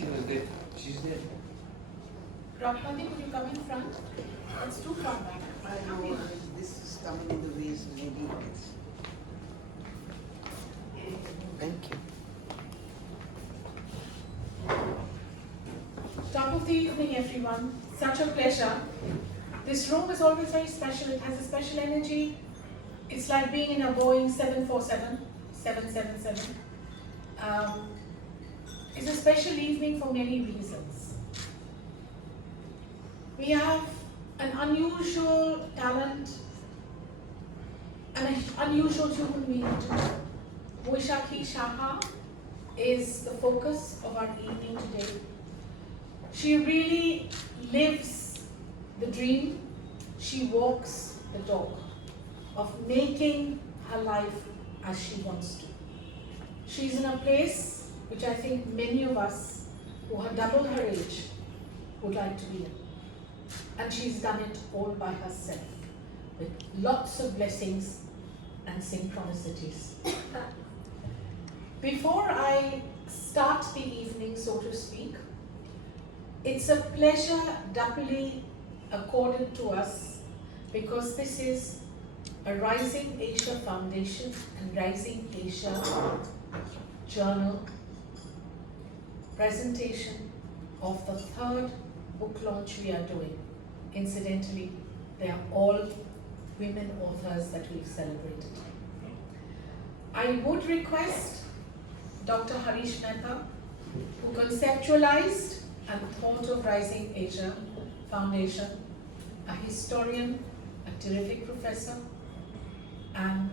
she was there. She's there. Rakmati, could you come in front? It's too far back. I know this is coming in the way, so maybe it's. Thank you. Top of the evening, everyone. Such a pleasure. This room is always very special. It has a special energy. It's like being in a Boeing 747. It's a special evening for many reasons. We have an unusual talent and an unusual human being too. Moishakhi Shaha is the focus of our evening today. She really lives the dream, she walks the talk of making her life as she wants to. She's in a place which I think many of us who are double her age would like to be in. And she's done it all by herself, with lots of blessings and synchronicities. Before I start the evening, so to speak, it's a pleasure doubly accorded to us because this is a Rising Asia Foundation and Rising Asia Journal presentation of the third book launch we are doing. Incidentally, they are all women authors that we've celebrated. I would request Dr. Harish Mehta, who conceptualized and thought of Rising Asia Foundation, a historian, a terrific professor, and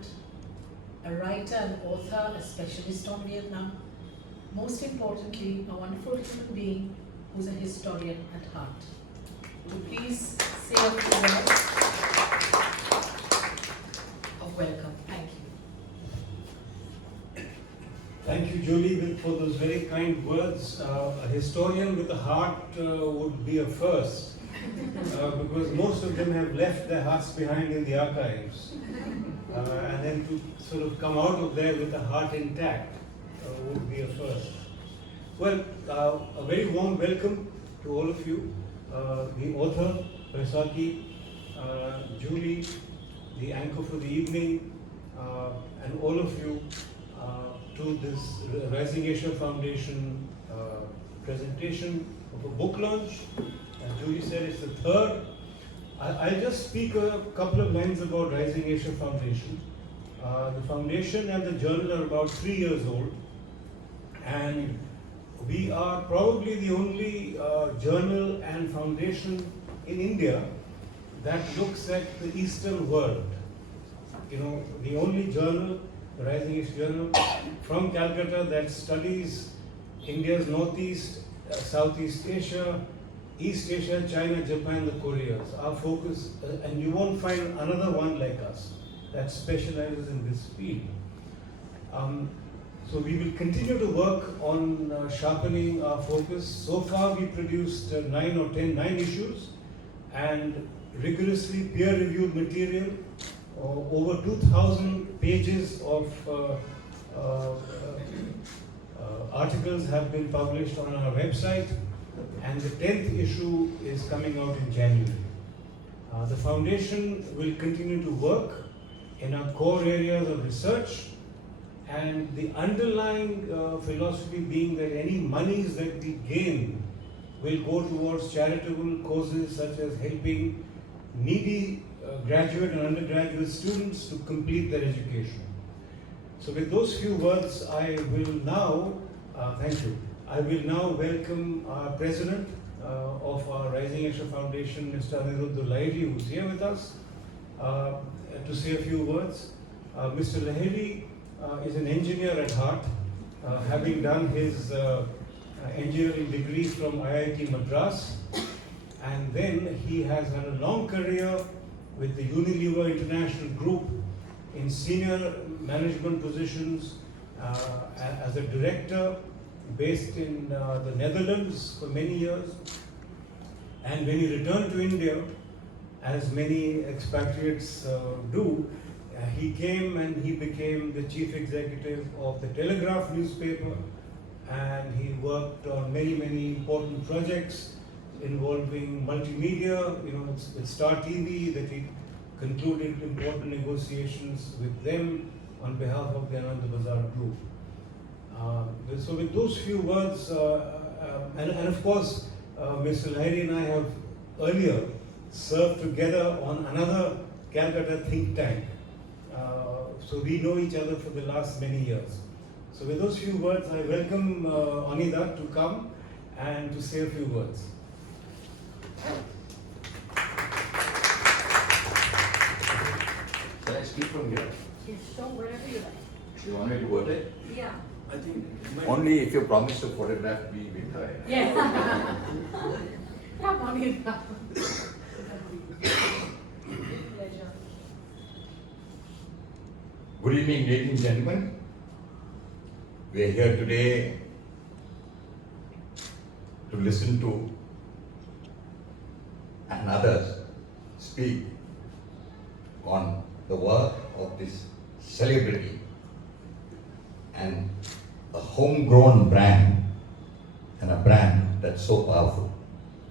a writer and author, a specialist on Vietnam. Most importantly, a wonderful human being who's a historian at heart. Would you please say a few words of welcome? Thank you. Thank you, Julie, for those very kind words. A historian with a heart would be a first, because most of them have left their hearts behind in the archives. And then to sort of come out of there with a heart intact would be a first. Well, a very warm welcome to all of you, the author, Vaisakhi, Julie, the anchor for the evening, and all of you to this Rising Asia Foundation presentation of a book launch. As Julie said, it's the third. I'll just speak a couple of lines about Rising Asia Foundation. The foundation and the journal are about 3 years old, and we are probably the only journal and foundation in India that looks at the Eastern world. You know, the only journal, the Rising Asia Journal, from Calcutta that studies India's Northeast, Southeast Asia, East Asia, China, Japan, the Koreas. Our focus, and you won't find another one like us that specializes in this field. So we will continue to work on sharpening our focus. So far we produced 9 issues and rigorously peer-reviewed material. Over 2,000 pages of articles have been published on our website, and the 10th issue is coming out in January. The foundation will continue to work in our core areas of research, and the underlying philosophy being that any monies that we gain will go towards charitable causes such as helping needy graduate and undergraduate students to complete their education. So with those few words, I will now, thank you, I will now welcome our president of our Rising Asia Foundation, Mr. Lahiri, who is here with us, to say a few words. Mr. Lahiri is an engineer at heart, having done his engineering degree from IIT Madras, and then he has had a long career with the Unilever International Group in senior management positions as a director based in the Netherlands for many years. And when he returned to India, as many expatriates do, he came and he became the chief executive of the Telegraph newspaper and he worked on many important projects involving multimedia. With Star TV, that he concluded important negotiations with them on behalf of the Anand Bazar Group. So with those few words, and of course, Mr. Lahiri and I have earlier served together on another Calcutta think tank. So we know each other for the last many years. So with those few words, I welcome Anida to come and to say a few words. Can I speak from here? Yes, so wherever you like. You want me to vote it? Yeah. I think only if you promise to photograph me with her. Yes. Come on, Ida. Pleasure. Good evening, ladies and gentlemen. We are here today to listen to and others speak on the work of this celebrity and a homegrown brand, and a brand that's so powerful.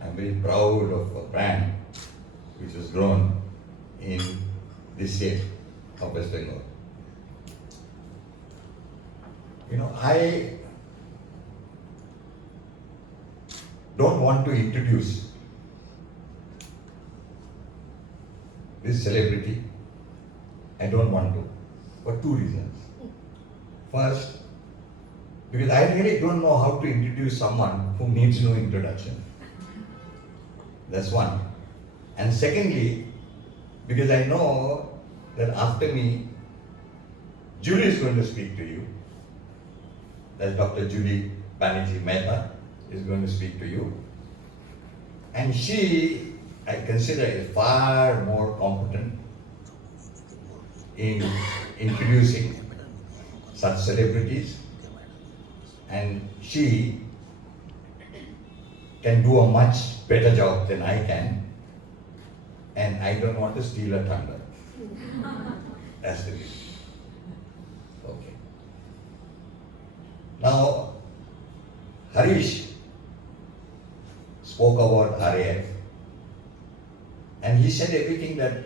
I'm very proud of a brand which has grown in this state of West Bengal. I don't want to introduce this celebrity. I don't want to, for two reasons. First, because I really don't know how to introduce someone who needs no introduction. That's one. And secondly, because I know that after me, Julie is going to speak to you. That's Dr. Julie Banerjee Mehta is going to speak to you. And she, I consider, is far more competent in introducing such celebrities, and she can do a much better job than I can, and I don't want to steal her thunder. That's the reason. Okay. Now, Harish spoke about RAF, and he said everything that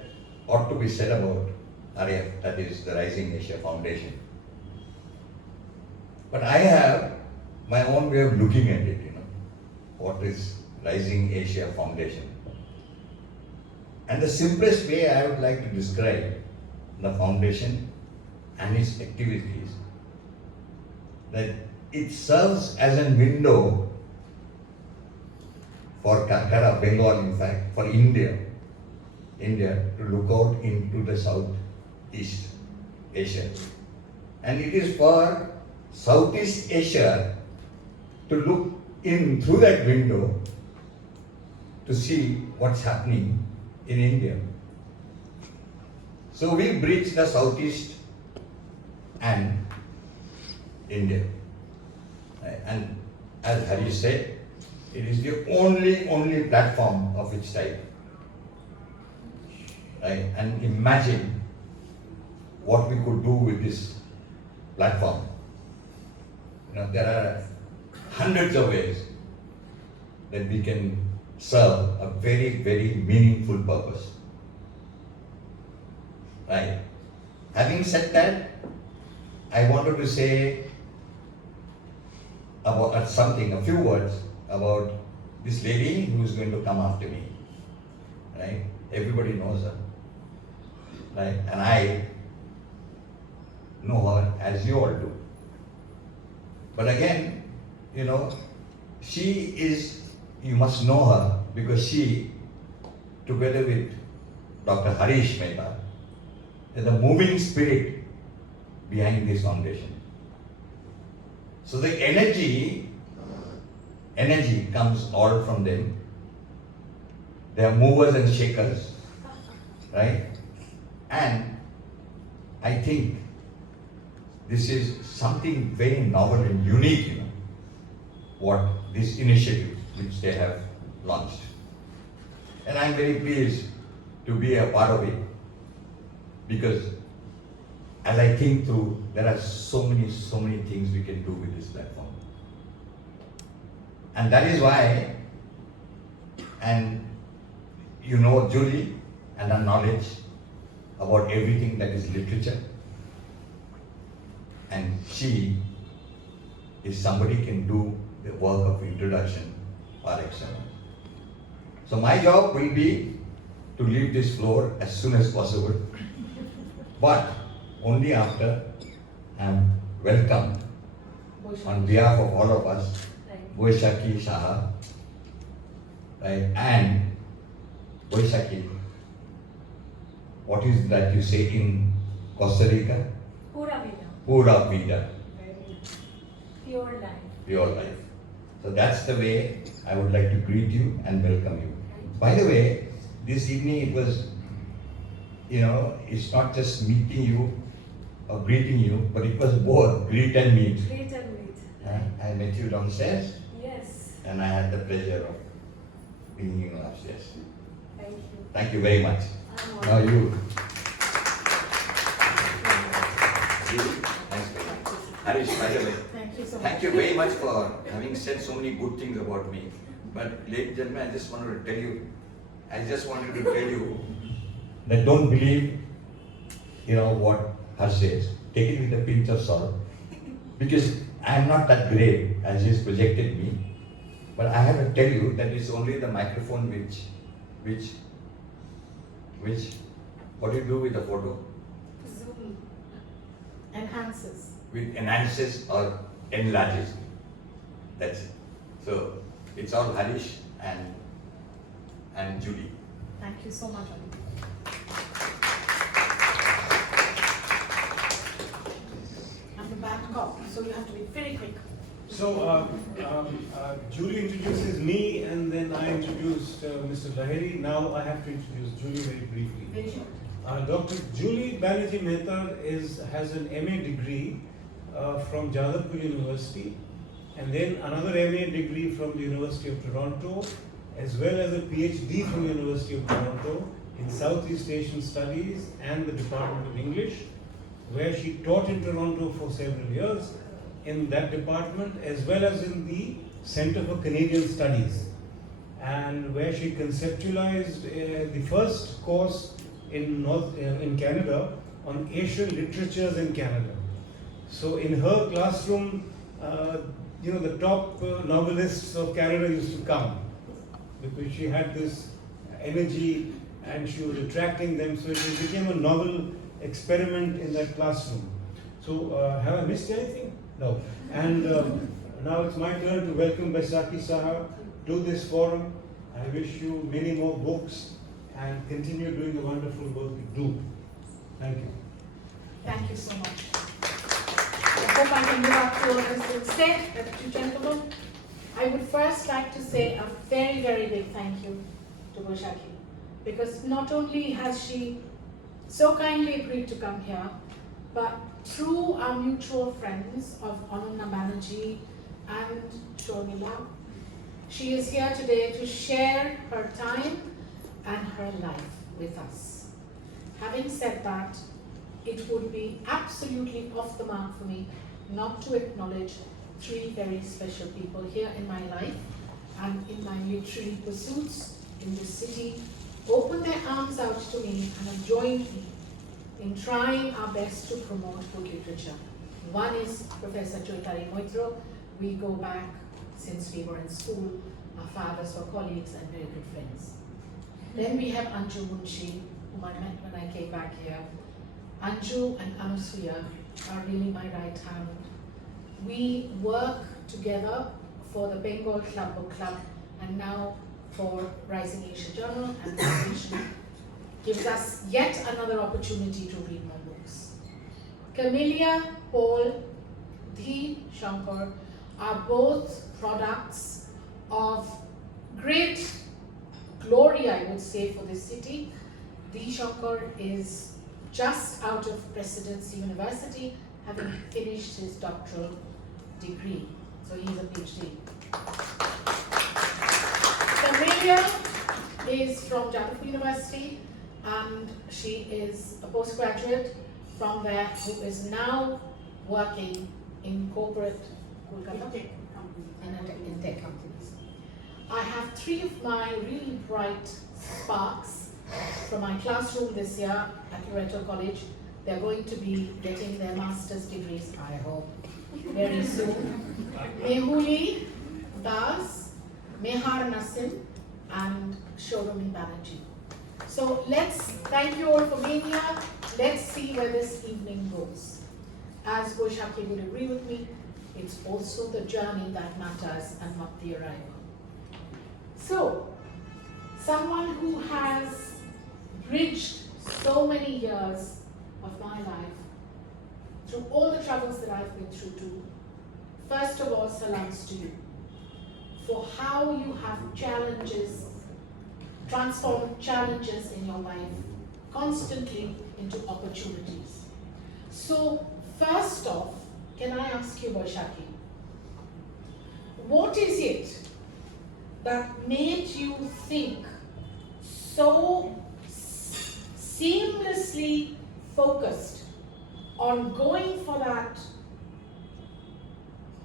ought to be said about RAF, that is the Rising Asia Foundation. But I have my own way of looking at it, what is Rising Asia Foundation. And the simplest way I would like to describe the foundation and its activities, that it serves as a window for Calcutta, Bengal, in fact, for India to look out into the Southeast Asia. And it is for Southeast Asia to look in through that window to see what's happening in India. So we bridge the Southeast and India. And as Hari said, it is the only platform of its type. Right? And imagine what we could do with this platform. There are hundreds of ways that we can serve a very, very meaningful purpose. Right? Having said that, I wanted to say about a few words about this lady who is going to come after me. Right? Everybody knows her. Right? And I know her as you all do. But again, she is, you must know her because she, together with Dr. Harish Mehta, is the moving spirit behind this foundation. So the energy comes all from them. They are movers and shakers, right? And I think this is something very novel and unique, what this initiative which they have launched. And I'm very pleased to be a part of it because as I think through, there are so many things we can do with this platform. And that is why, and you know Julie and her knowledge about everything that is literature. And she is somebody can do the work of introduction par excellence. So my job will be to leave this floor as soon as possible, but only after I am welcomed on behalf of all of us, Boishaki Shaha, right, and Boishaki. What is that you say in Costa Rica? Pura vida. Pura vida, Pure life. pure life. So that's the way I would like to greet you and welcome you. By the way, this evening it was, it's not just meeting you or greeting you, but it was both greet and meet. Great and meet. I met you downstairs Yes. and I had the pleasure of being you upstairs. Thank you. Thank you very much. I'm Now honored. you. Thanks very much. Harish, by the way, Thank you so much. thank you very much for having said so many good things about me. But ladies and gentlemen, I just wanted to tell you that don't believe, what Harsh says. Take it with a pinch of salt. Because I am not that great as he's projected me. But I have to tell you that it's only the microphone which, what do you do with the photo? Zoom enhances. Which enhances or enlarges. That's it. So it's all Harish and Julie. Thank you so much, Ali. I'm the bad cop, so you have to be very quick. So, Julie introduces me and then I introduced Mr. Lahiri. Now I have to introduce Julie very briefly. Very short. Dr. Julie Banerjee Mehta has an MA degree from Jadavpur University and then another MA degree from the University of Toronto as well as a PhD from the University of Toronto in Southeast Asian Studies and the Department of English, where she taught in Toronto for several years in that department as well as in the Center for Canadian Studies, and where she conceptualized the first course in Canada on Asian literatures in Canada. So in her classroom, the top novelists of Canada used to come because she had this energy and she was attracting them. So it became a novel experiment in that classroom. So have I missed anything? No. And now it's my turn to welcome Baisakhi Saha to this forum. I wish you many more books and continue doing the wonderful work you do. Thank you. Thank you so much. I hope I can live up to what I said, two gentlemen. I would first like to say a very, very big thank you to Boishaki, because not only has she so kindly agreed to come here, but through our mutual friends of Ananya Banerjee and Shormila, she is here today to share her time and her life with us. Having said that, it would be absolutely off the mark for me not to acknowledge three very special people here in my life and in my literary pursuits in this city, opened their arms out to me and have joined me in trying our best to promote book literature. One is Professor Choitari Moitro. We go back since we were in school. Our fathers were colleagues and very good friends. Then we have Anju Munshi, whom I met when I came back here. Anju and Anusuya are really my right hand. We work together for the Bengal Club Book Club and now for Rising Asia Journal, and which gives us yet another opportunity to read more books. Camellia, Paul, Dhi, Shankar are both products of great glory, I would say, for this city. Dhi Shankar is just out of Presidency University, having finished his doctoral degree. So he's a PhD. Camellia is from Jadavpur University, and she is a postgraduate from there who is now working in corporate Kolkata. in tech companies. I have 3 of my really bright sparks from my classroom this year at Loreto College. They're going to be getting their master's degrees, I hope, very soon. Mehuli Das, Mehar Nassim, and Showroom Banerjee. So thank you all for being here. Let's see where this evening goes. As Boishaki would agree with me, it's also the journey that matters and not the arrival. So, someone who has bridged so many years of my life through all the troubles that I've been through too, first of all, salams to you for how you have transformed challenges in your life constantly into opportunities. So, first off, can I ask you, Boishaki, what is it that made you think so seamlessly focused on going for that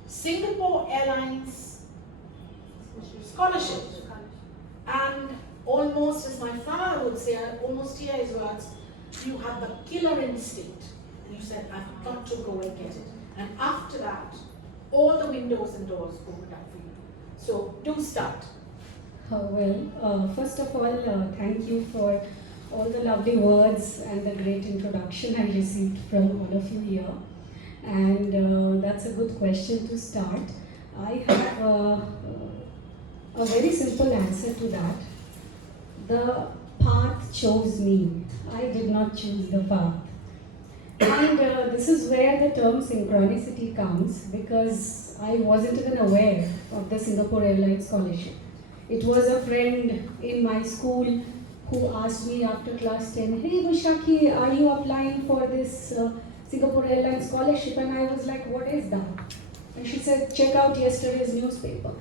Singapore Airlines scholarship? And almost, as my father would say, I almost hear his words, you had the killer instinct. And you said, I've got to go and get it. And after that, all the windows and doors opened up for you. So, do start. First of all, thank you for all the lovely words and the great introduction I received from all of you here. And that's a good question to start. I have a very simple answer to that. The path chose me. I did not choose the path. And this is where the term synchronicity comes, because I wasn't even aware of the Singapore Airlines scholarship. It was a friend in my school who asked me after class 10, hey Boishaki, are you applying for this Singapore Airlines scholarship? And I was like, what is that? And she said, check out yesterday's newspaper.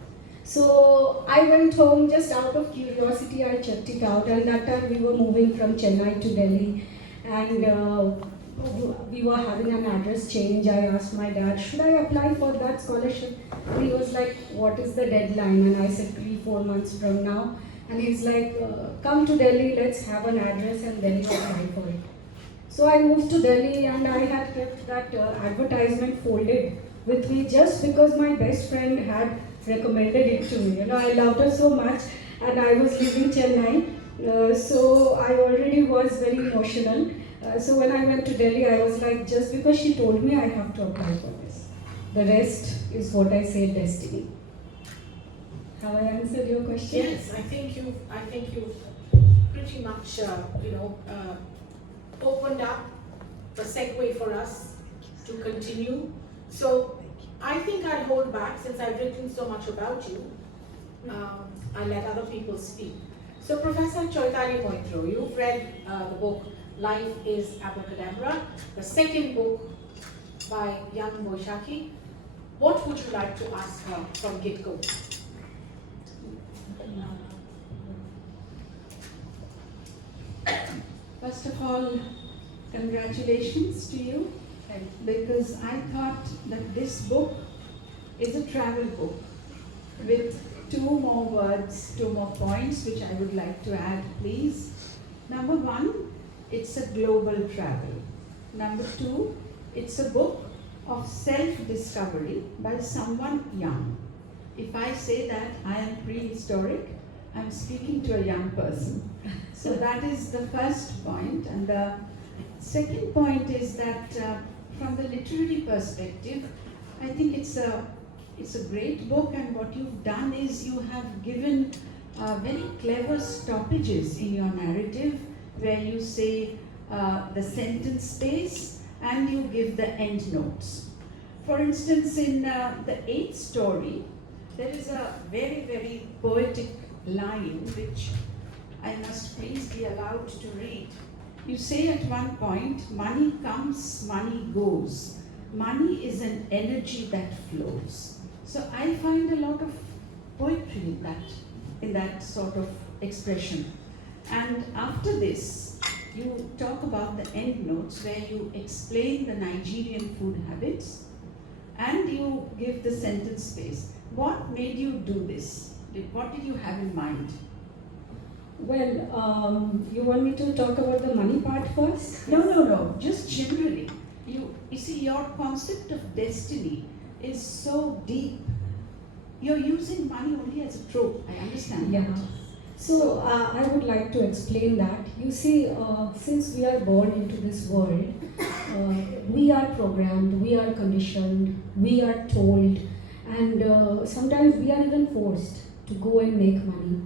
So I went home just out of curiosity, I checked it out, and that time we were moving from Chennai to Delhi, and we were having an address change. I asked my dad, should I apply for that scholarship? And he was like, what is the deadline? And I said, 3-4 months from now. And he's like, come to Delhi, let's have an address and then you apply for it. So I moved to Delhi, and I had kept that advertisement folded with me just because my best friend had recommended it to me. You know, I loved her so much, and I was leaving Chennai, so I already was very emotional. So when I went to Delhi, I was like, just because she told me, I have to apply for this. The rest is what I say, destiny. Have I answered your question? Yes, I think you've pretty much opened up the segue for us to continue. So I think I'll hold back since I've written so much about you. I'll let other people speak. So Professor Choitali Moitro, you've read the book Life Is Abracadabra, the second book by young Boishaki. What would you like to ask her from get-go? First of all, congratulations to you, because I thought that this book is a travel book with 2 more words, 2 more points which I would like to add, please. Number 1, it's a global travel. Number 2, it's a book of self-discovery by someone young. If I say that I am prehistoric, I'm speaking to a young person. So that is the first point. And the second point is that from the literary perspective, I think it's a great book, and what you've done is you have given very clever stoppages in your narrative where you say the sentence space and you give the end notes. For instance, in the 8th story, there is a very, very poetic line which I must please be allowed to read. You say at one point, money comes, money goes. Money is an energy that flows. So I find a lot of poetry in that sort of expression. And after this, you talk about the end notes where you explain the Nigerian food habits and you give the sentence space. what made you do this? What did you have in mind? Well, you want me to talk about the money part first? No. Just generally. You see, your concept of destiny is so deep. You're using money only as a trope. I understand Yeah. that. So I would like to explain that. You see, since we are born into this world, we are programmed, we are conditioned, we are told, and sometimes we are even forced to go and make money.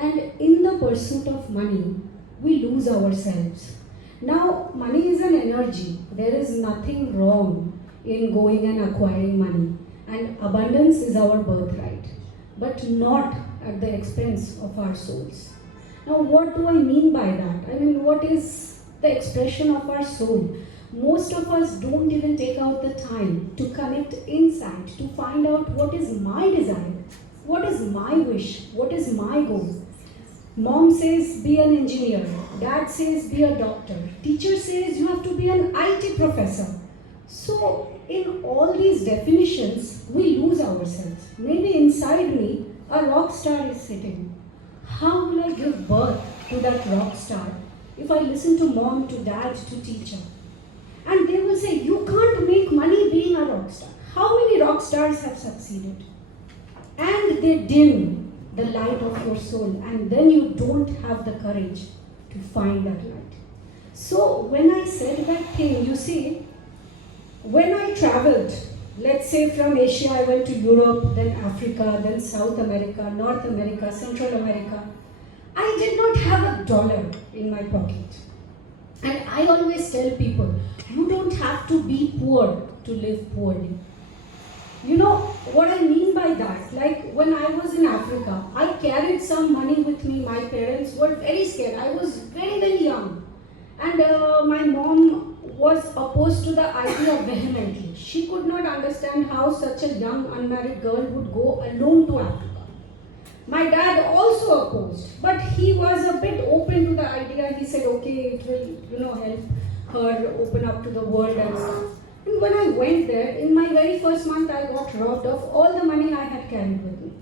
And in the pursuit of money, we lose ourselves. Now, money is an energy. There is nothing wrong in going and acquiring money. And abundance is our birthright, but not at the expense of our souls. Now, what do I mean by that? I mean, what is the expression of our soul? Most of us don't even take out the time to connect inside, to find out what is my desire, what is my wish, what is my goal. Mom says be an engineer, dad says be a doctor, teacher says you have to be an IT professor. So, in all these definitions, we lose ourselves. Maybe inside me, a rock star is sitting. How will I give birth to that rock star if I listen to mom, to dad, to teacher? And they will say, you can't make money being a rock star. How many rock stars have succeeded? And they dim the light of your soul, and then you don't have the courage to find that light. So when I said that thing, you see, when I traveled, let's say from Asia I went to Europe, then Africa, then South America, North America, Central America, I did not have a dollar in my pocket. And I always tell people, you don't have to be poor to live poorly. You know what I mean by that? Like when I was in Africa, I carried some money with me. My parents were very scared. I was very, very young. And my mom was opposed to the idea vehemently. She could not understand how such a young unmarried girl would go alone to Africa. My dad also opposed, but he was a bit open to the idea. He said, okay, it will, help her open up to the world and stuff. And when I went there, in my very first month, I got robbed of all the money I had carried with me.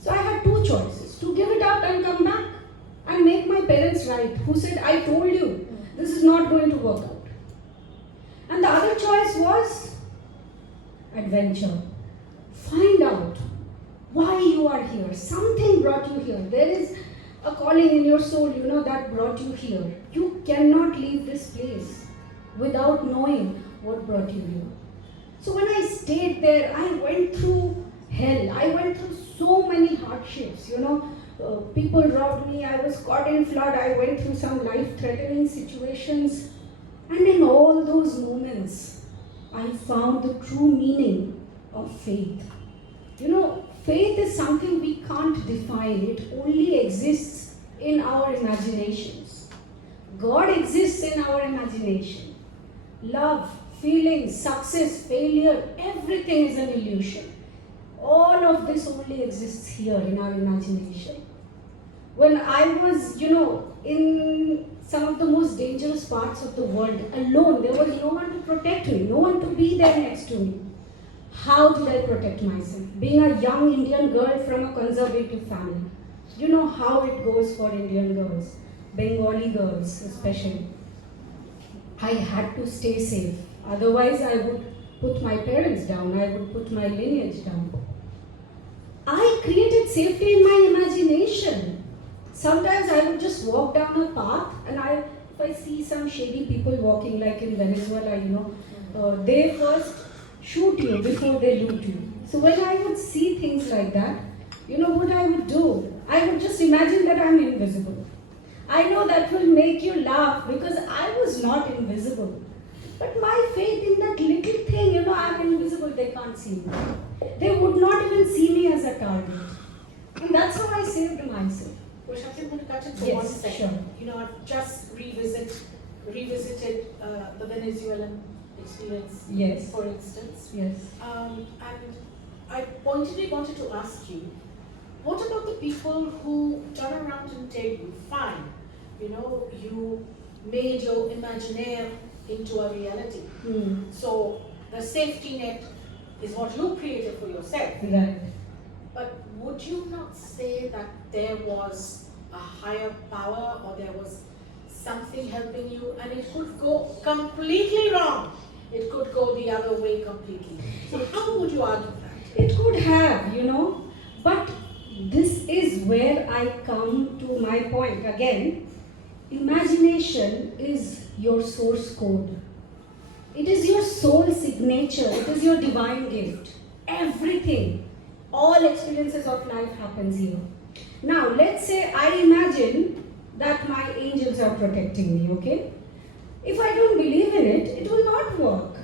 So I had two choices, to give it up and come back and make my parents right, who said, I told you, this is not going to work out. And the other choice was adventure. Find out why you are here. Something brought you here. There is a calling in your soul, that brought you here. You cannot leave this place without knowing what brought you here. So when I stayed there, I went through hell. I went through so many hardships, people robbed me, I was caught in flood, I went through some life-threatening situations. And in all those moments, I found the true meaning of faith. Faith is something we can't define. It only exists in our imaginations. God exists in our imagination. Love, feelings, success, failure, everything is an illusion. All of this only exists here in our imagination. When I was, in some of the most dangerous parts of the world, alone, there was no one to protect me, no one to be there next to me. How did I protect myself? Being a young Indian girl from a conservative family, you know how it goes for Indian girls, Bengali girls especially. I had to stay safe. Otherwise, I would put my parents down. I would put my lineage down. I created safety in my imagination. Sometimes I would just walk down a path and if I see some shady people walking like in Venezuela, they first shoot you before they loot you. So when I would see things like that, what I would do? I would just imagine that I'm invisible. I know that will make you laugh because I was not invisible. But my faith in that little thing, I'm invisible, they can't see me. They would not even see me as a target. And that's how I saved myself. Ushati, I'm going to cut it for Yes, 1 second. sure. I've just revisited the Venezuelan experience, Yes. for instance. Yes. And I pointedly wanted to ask you, what about the people who turn around and tell you, fine, you made your imaginaire into a reality. So the safety net is what you created for yourself. Right. But would you not say that there was a higher power or there was something helping you, and it could go completely wrong? It could go the other way completely. So how would you argue that? It could have, but this is where I come to my point again. Imagination is your source code. It is your soul signature. It is your divine gift. Everything, all experiences of life happens here. Now, let's say I imagine that my angels are protecting me, okay? If I don't believe in it, it will not work.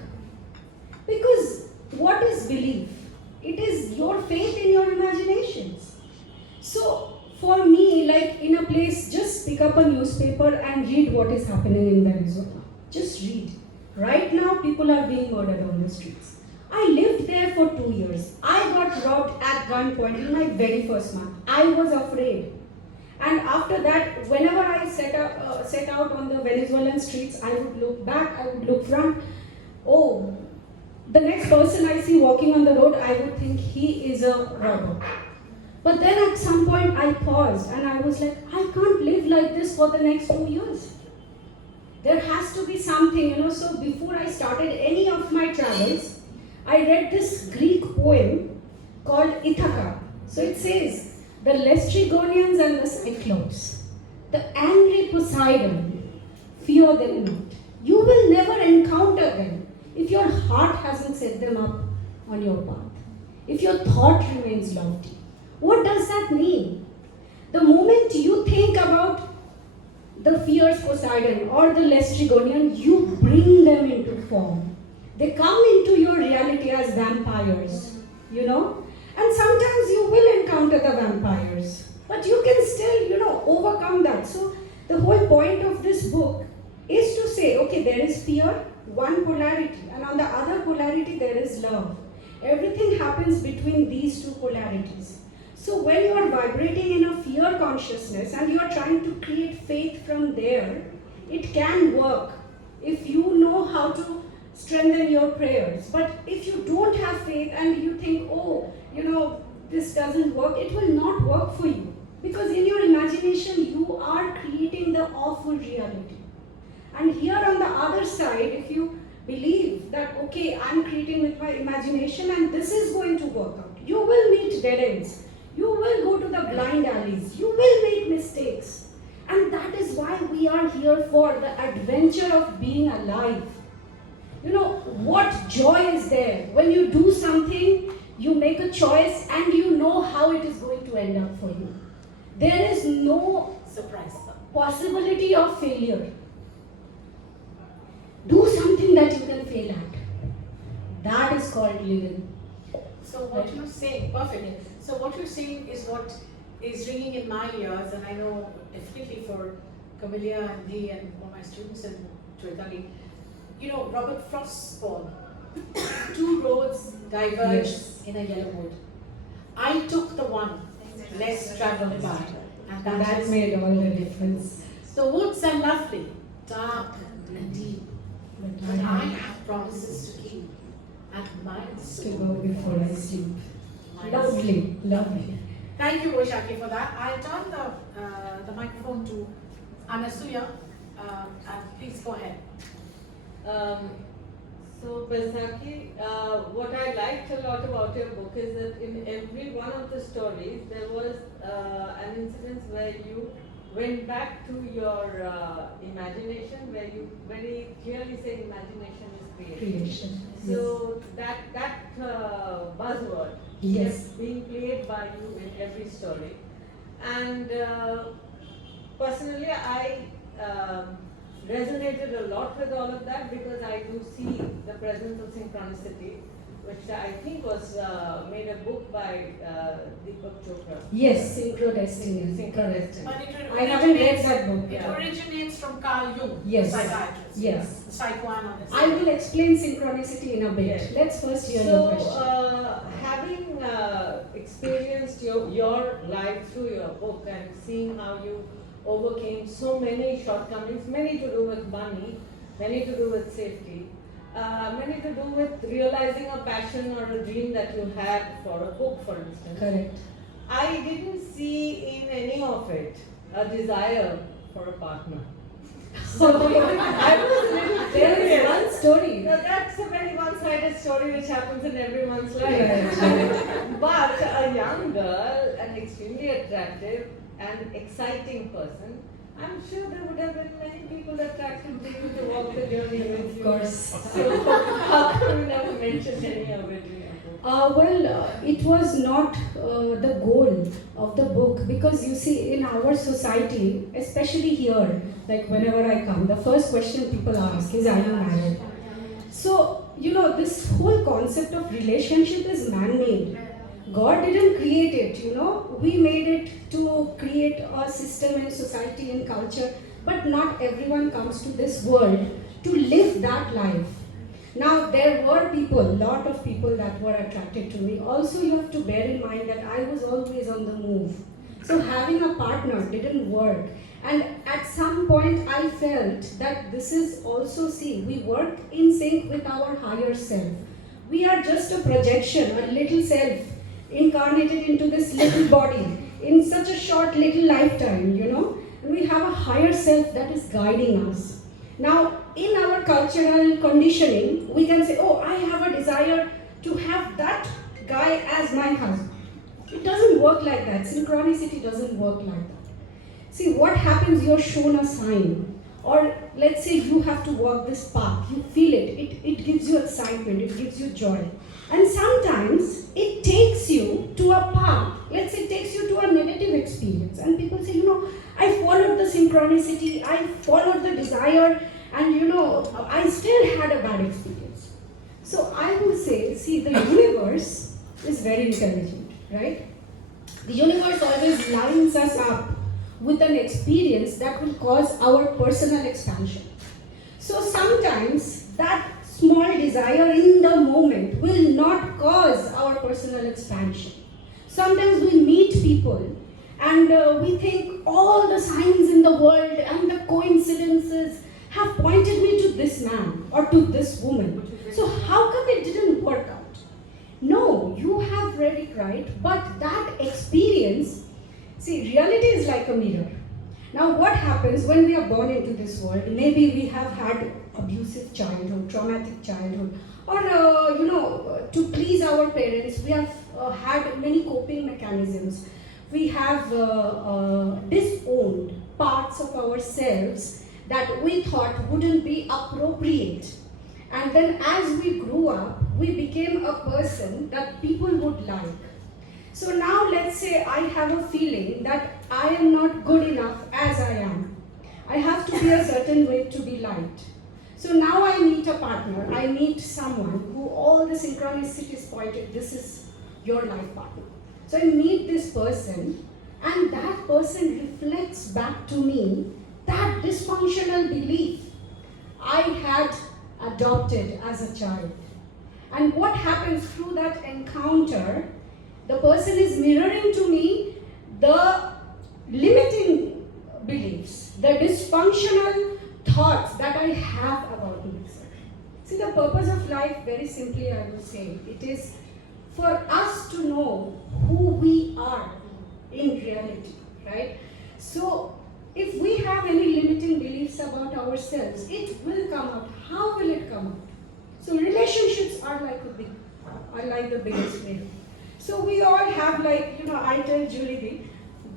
Because what is belief? It is your faith in your imaginations. So, for me, like in a place, just pick up a newspaper and read what is happening in Venezuela. Just read. Right now, people are being murdered on the streets. I lived there for 2 years. I got robbed at gunpoint in my very first month. I was afraid. And after that, whenever I set out on the Venezuelan streets, I would look back, I would look front. Oh, the next person I see walking on the road, I would think he is a robber. But then at some point I paused and I was like, I can't live like this for the next 2 years. There has to be something, So before I started any of my travels, I read this Greek poem called Ithaca. So it says, the Laestrygonians and the Cyclops, the angry Poseidon, fear them not. You will never encounter them if your heart hasn't set them up on your path. If your thought remains lofty. What does that mean? The moment you think about the fierce Poseidon or the Laestrygonian, you bring them into form. They come into your reality as vampires, And sometimes you will encounter the vampires, but you can still, overcome that. So the whole point of this book is to say, okay, there is fear, one polarity, and on the other polarity there is love. Everything happens between these two polarities. So when you are vibrating in a fear consciousness and you are trying to create faith from there, it can work if you know how to strengthen your prayers. But if you don't have faith and you think, this doesn't work, it will not work for you. Because in your imagination, you are creating the awful reality. And here on the other side, if you believe that, okay, I'm creating with my imagination and this is going to work out, you will meet dead ends. You will go to the blind alleys. You will make mistakes. And that is why we are here for the adventure of being alive. What joy is there when you do something, you make a choice and you know how it is going to end up for you. There is no Surprise. possibility of failure. Do something that you can fail at. That is called living. So what you're saying, perfectly. So what you're saying is what is ringing in my ears, and I know definitely for Camilla and me and for my students in Turkali, Robert Frost's poem, two roads diverge in a yellow wood. I took the one less traveled by, and That made all the difference. the woods are lovely, dark and deep, but I have promises to keep, and mine To go before I sleep. Mine Lovely, lovely. Thank you, Vaishakhi, for that. I'll turn the microphone to Anasuya, and please go ahead. So Vaishakhi, what I liked a lot about your book is that in every one of the stories there was an incident where you went back to your imagination, where you very clearly say imagination is creation. So that buzzword Yes. is being played by you in every story. And personally, I resonated a lot with all of that because I do see the presence of synchronicity, which I think was made a book by Deepak Chopra. Yes, Synchrodestiny. Synchrodestiny. But it I haven't read originates- that book. It Yeah. originates from Carl Jung, Yes. the psychiatrist. Yes. The psychoanalyst. I will explain synchronicity in a bit. Yes. Let's first hear your So, question. having experienced your life through your book and seeing how you overcame so many shortcomings, many to do with money, many to do with safety, many to do with realizing a passion or a dream that you had for a book, for instance. Correct. I didn't see in any of it a desire for a partner. So I was a little There is curious. one story. Now, that's a very one-sided story which happens in everyone's life. Right. But a young girl, an extremely attractive and exciting person, I'm sure there would have been many people attracted to you to walk the journey with you. Of course. So how come you never mentioned any of it in your book? It was not the goal of the book, because you see, in our society, especially here, like whenever I come, the first question people ask is, are you married? So, this whole concept of relationship is man-made. God didn't create it, we made it to create a system in society and culture, but not everyone comes to this world to live that life. Now, there were lot of people that were attracted to me. Also, you have to bear in mind that I was always on the move. So having a partner didn't work. And at some point, I felt that this is also, we work in sync with our higher self. We are just a projection, a little self, incarnated into this little body in such a short little lifetime, And we have a higher self that is guiding us. Now, in our cultural conditioning, we can say, oh, I have a desire to have that guy as my husband. It doesn't work like that. Synchronicity doesn't work like that. See, what happens, you're shown a sign. Or let's say you have to walk this path. You feel it. It gives you excitement. It gives you joy. And sometimes it takes you to a path. Let's say it takes you to a negative experience. And people say, I followed the synchronicity. I followed the desire. And I still had a bad experience. So I will say, the universe is very intelligent, right? The universe always lines us up with an experience that will cause our personal expansion. So sometimes that small desire in the moment will not cause our personal expansion. Sometimes we meet people and we think all the signs in the world and the coincidences have pointed me to this man or to this woman. So how come it didn't work out? No, you have read it right, but that experience, reality is like a mirror. Now what happens when we are born into this world? Maybe we have had abusive childhood, traumatic childhood, or to please our parents, we have had many coping mechanisms. We have disowned parts of ourselves that we thought wouldn't be appropriate. And then as we grew up, we became a person that people would like. So now let's say I have a feeling that I am not good enough as I am. I have to be a certain way to be liked. So now I meet a partner, I meet someone who all the synchronicities pointed, this is your life partner. So I meet this person and that person reflects back to me that dysfunctional belief I had adopted as a child. And what happens through that encounter, the person is mirroring to me the limiting beliefs, the dysfunctional thoughts that I have about myself. See, the purpose of life, very simply I would say, it is for us to know who we are in reality, right? So, if we have any limiting beliefs about ourselves, it will come out. How will it come out? So relationships are like the biggest mirror. So we all have I tell Julie,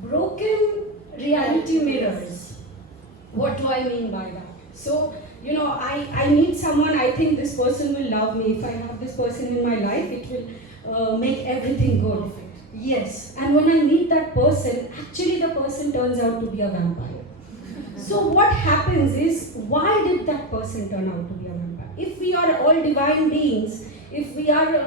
broken reality mirrors. What do I mean by that? So, I meet someone, I think this person will love me. If I have this person in my life, it will make everything good. Yes, and when I meet that person, actually the person turns out to be a vampire. So what happens is, why did that person turn out to be a vampire? If we are all divine beings, if we are,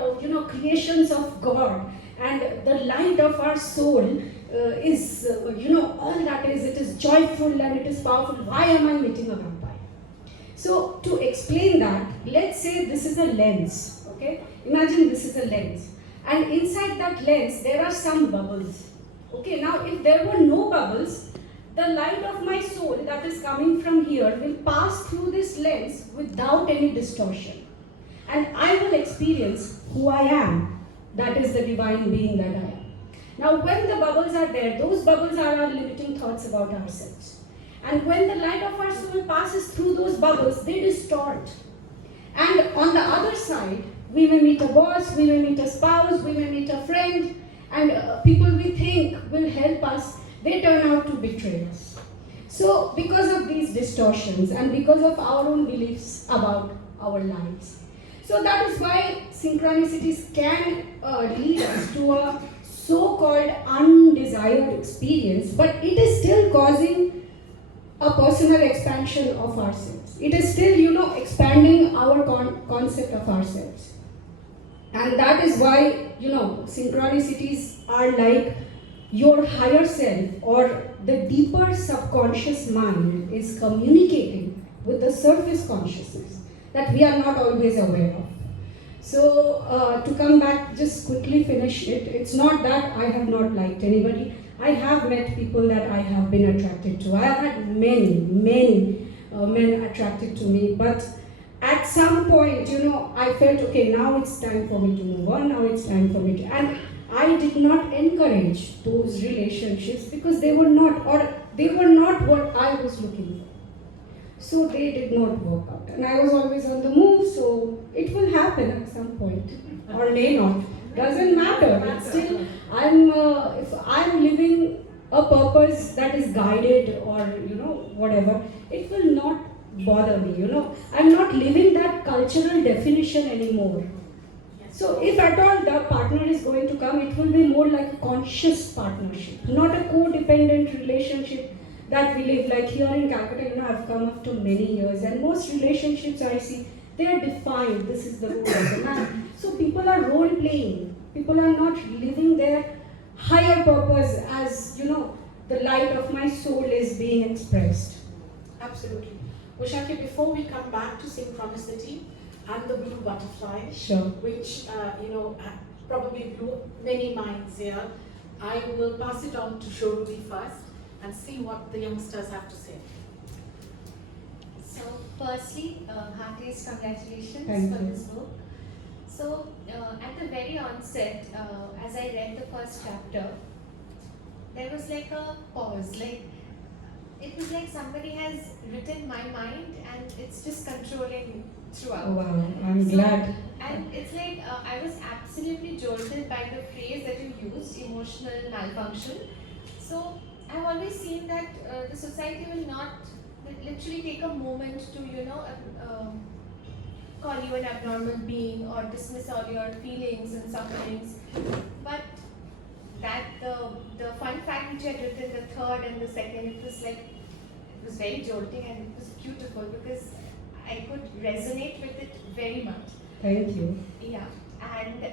creations of God, and the light of our soul is, all that is, it is joyful and it is powerful, why am I meeting a vampire? So to explain that, let's say this is a lens, okay? Imagine this is a lens. And inside that lens, there are some bubbles. Okay, now if there were no bubbles, the light of my soul that is coming from here will pass through this lens without any distortion. and I will experience who I am. That is the divine being that I am. Now, when the bubbles are there, those bubbles are our limiting thoughts about ourselves. And when the light of our soul passes through those bubbles, they distort. And on the other side, we may meet a boss, we may meet a spouse, we may meet a friend, and people we think will help us, they turn out to betray us. So, because of these distortions and because of our own beliefs about our lives. So that is why synchronicities can lead us to a so-called undesired experience, but it is still causing a personal expansion of ourselves. It is still, expanding our concept of ourselves. And that is why, synchronicities are like your higher self or the deeper subconscious mind is communicating with the surface consciousness that we are not always aware of. So to come back, just quickly finish it. It's not that I have not liked anybody. I have met people that I have been attracted to. I have had many men attracted to me, but at some point, I felt, okay, now it's time for me to move on, now it's time for me to, and I did not encourage those relationships because they were not what I was looking for. So they did not work out. And I was always on the move, so it will happen at some point, or may not. Doesn't matter. But still, if I'm living a purpose that is guided or whatever, it will not bother me. I'm not living that cultural definition anymore. So if at all the partner is going to come, it will be more like a conscious partnership, not a codependent relationship that we live. Like here in Calcutta, I've come after many years, and most relationships I see, they are defined. This is the role of the man. So people are role playing. People are not living their higher purpose as the light of my soul is being expressed. Absolutely. Vaishakhi, before we come back to synchronicity and the blue butterfly, Sure. which probably blew many minds here, I will pass it on to Shorubi first and see what the youngsters have to say. So, firstly, heartiest congratulations Thank for you. this book. So, at the very onset, as I read the first chapter, there was like a pause. It was like somebody has written my mind and it's just controlling throughout. Wow, I'm So, glad. And it's like I was absolutely jolted by the phrase that you used, emotional malfunction. So, I've always seen that the society will not literally take a moment to, call you an abnormal being or dismiss all your feelings and sufferings. But that the fun fact which you had written, the third and the second, it was very jolting and it was beautiful because I could resonate with it very much. Thank you. Yeah, and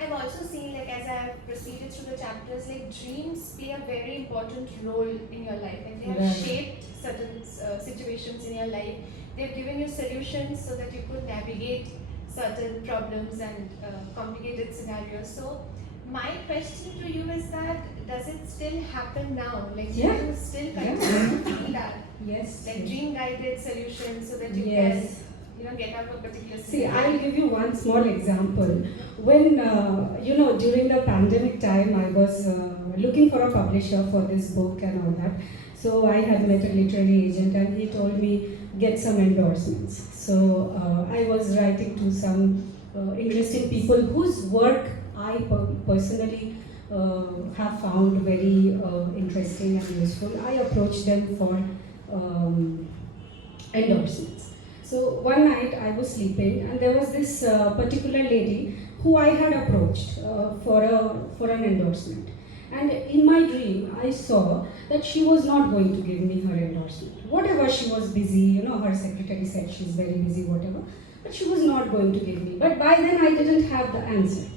I've also seen, as I have proceeded through the chapters, dreams play a very important role in your life, and they have Right. shaped certain situations in your life. They've given you solutions so that you could navigate certain problems and complicated scenarios. So, my question to you is that, does it still happen now? Do Yeah. you still continue to feel that? Yes. Dream guided solutions so that you Yes. can, get out of a particular See, scenario. I'll give you one small example. When, during the pandemic time, I was looking for a publisher for this book and all that. So I had met a literary agent and he told me, get some endorsements. So I was writing to some interesting people whose work I personally have found very interesting and useful. I approached them for endorsements. So one night I was sleeping and there was this particular lady who I had approached for an endorsement. And in my dream, I saw that she was not going to give me her endorsement. Whatever, she was busy, her secretary said she's very busy, whatever, but she was not going to give me. But by then I didn't have the answer.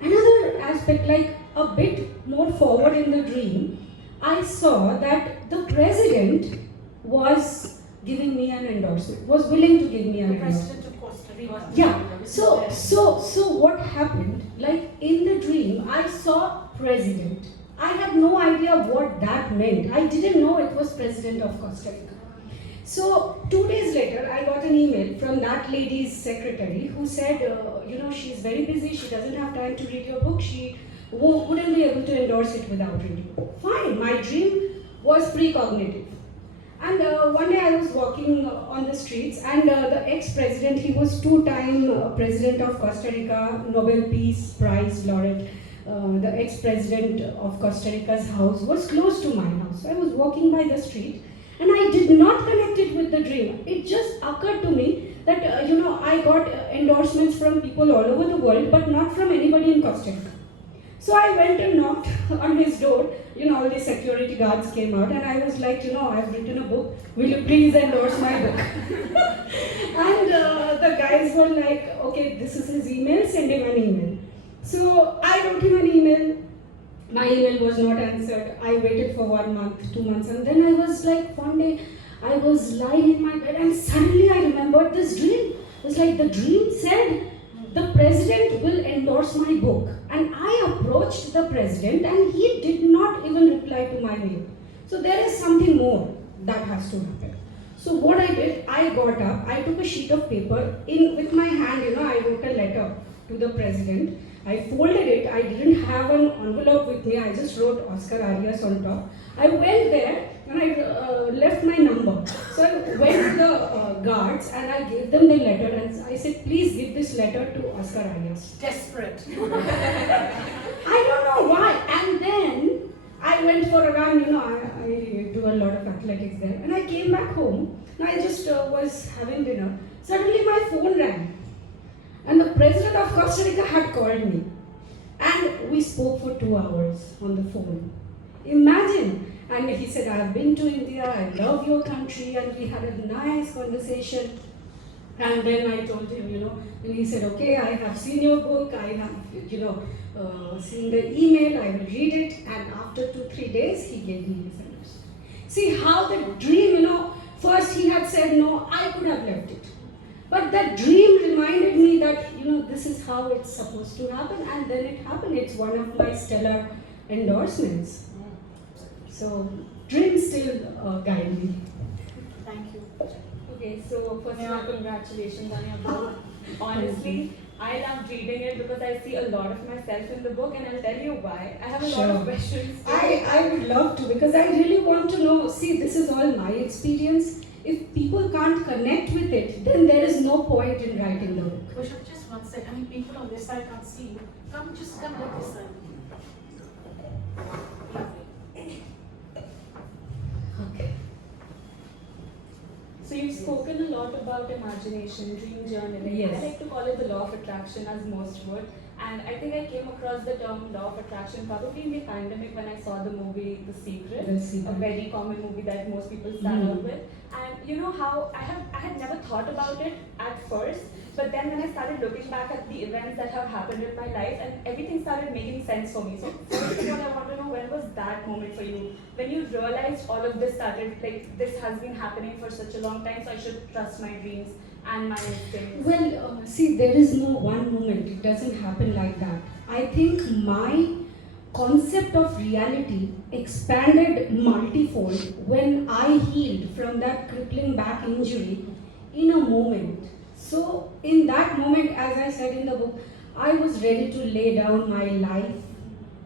Another aspect, a bit more forward in the dream, I saw that the president was giving me an endorsement, was willing to give me an The endorsement. president of Costa Rica. Yeah. So what happened? In the dream, I saw president. I had no idea what that meant. I didn't know it was president of Costa Rica. So 2 days later, I got an email from that lady's secretary who said, she's very busy, she doesn't have time to read your book, she wouldn't be able to endorse it without reading the book. Fine, my dream was precognitive. And one day I was walking on the streets, and the ex-president, he was two-time president of Costa Rica, Nobel Peace Prize laureate. The ex-president of Costa Rica's house was close to my house. So I was walking by the street, and I did not connect it with the dream. It just occurred to me that, I got endorsements from people all over the world, but not from anybody in Costa Rica. So I went and knocked on his door. All the security guards came out, and I was like, I've written a book. Will you please endorse my book? And the guys were like, okay, this is his email, send him an email. So I wrote him an email. My email was not answered. I waited for 1 month, 2 months, and then I was like, one day, I was lying in my bed, and suddenly I remembered this dream. It was like the dream said, the president will endorse my book. And I approached the president, and he did not even reply to my mail. So there is something more that has to happen. So what I did, I got up, I took a sheet of paper, with my hand, I wrote a letter to the president. I folded it, I didn't have an envelope with me, I just wrote Oscar Arias on top. I went there and I left my number. So I went to the guards and I gave them the letter and I said, please give this letter to Oscar Arias. Desperate. I don't know why. And then I went for a run, I do a lot of athletics there. And I came back home and I just was having dinner. Suddenly my phone rang. And the president of Costa Rica had called me. And we spoke for 2 hours on the phone. Imagine. And he said, I've been to India, I love your country, and we had a nice conversation. And then I told him, and he said, okay, I have seen your book, I have, seen the email, I will read it. And after 2-3 days, he gave me his endorsement. See how the dream, first he had said no, I could have left it. But that dream reminded me that, this is how it's supposed to happen, and then it happened. It's one of my stellar endorsements. So, dreams still guide me. Thank you. Okay, so first of all, congratulations on your book. Honestly, I loved reading it because I see a lot of myself in the book, and I'll tell you why. I have a lot of questions. I would love to, because I really want to know, see, this is all my experience. If people can't connect with it, then there is no point in writing the book. Worship, just one sec. People on this side can't see you. Come let this side. Okay. So you've spoken a lot about imagination, dream journaling. Yes. I like to call it the law of attraction, as most would. And I think I came across the term law of attraction probably in the pandemic when I saw the movie The Secret. A very common movie that most people start out with. And you know how I had never thought about it at first, but then when I started looking back at the events that have happened in my life, and everything started making sense for me. So first of all, I want to know, when was that moment for you? When you realized all of this started, like this has been happening for such a long time, so I should trust my dreams and my instincts. Well, see, there is no one moment. It doesn't happen like that. I think my concept of reality expanded multifold when I healed from that crippling back injury in a moment. So in that moment, as I said in the book, I was ready to lay down my life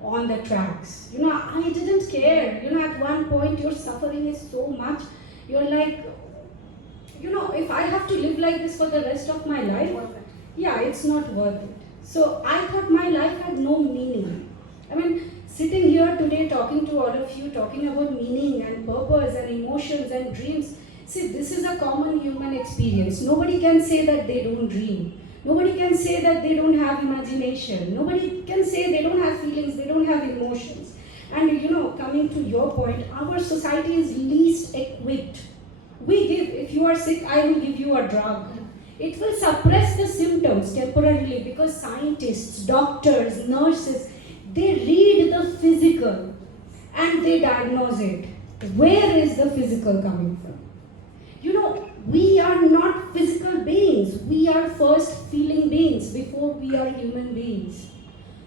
on the tracks. I didn't care. At one point your suffering is so much, you're like, if I have to live like this for the rest of my life, yeah, it's not worth it. So I thought my life had no meaning. Sitting here today talking to all of you, talking about meaning and purpose and emotions and dreams, see, this is a common human experience. Nobody can say that they don't dream. Nobody can say that they don't have imagination. Nobody can say they don't have feelings, they don't have emotions. And coming to your point, our society is least equipped. We give, if you are sick, I will give you a drug. It will suppress the symptoms temporarily because scientists, doctors, nurses, they read the physical and they diagnose it. Where is the physical coming from? We are not physical beings. We are first feeling beings before we are human beings.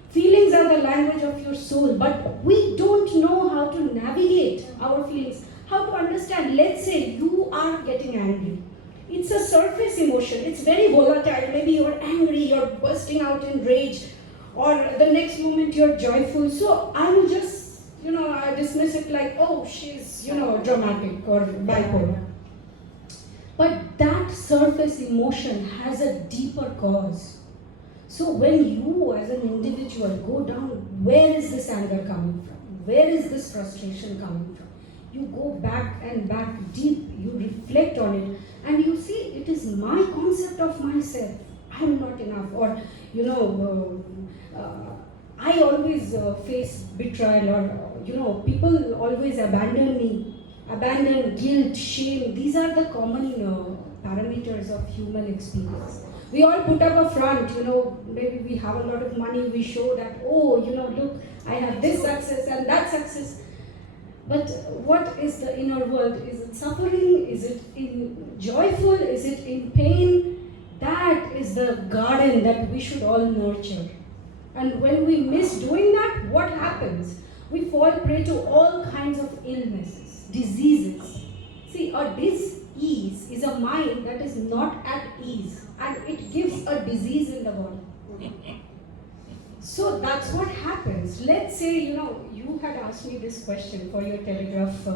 Feelings are the language of your soul, but we don't know how to navigate our feelings, how to understand. Let's say you are getting angry. It's a surface emotion. It's very volatile. Maybe you're angry, you're bursting out in rage, or the next moment you're joyful. So I will just, I dismiss it like, oh, she's, dramatic or bipolar. But that surface emotion has a deeper cause. So when you as an individual go down, where is this anger coming from? Where is this frustration coming from? You go back and back deep, you reflect on it, and you see it is my concept of myself. I am not enough, or I always face betrayal, or people always abandon me, abandon, guilt, shame. These are the common parameters of human experience. We all put up a front, maybe we have a lot of money, we show that, oh, look, I have this success and that success. But what is the inner world? Is it suffering? Is it joyful? Is it in pain? That is the garden that we should all nurture. And when we miss doing that, what happens? We fall prey to all kinds of illnesses, diseases. See, a dis-ease is a mind that is not at ease, and it gives a disease in the body. So that's what happens. Let's say, you had asked me this question for your Telegraph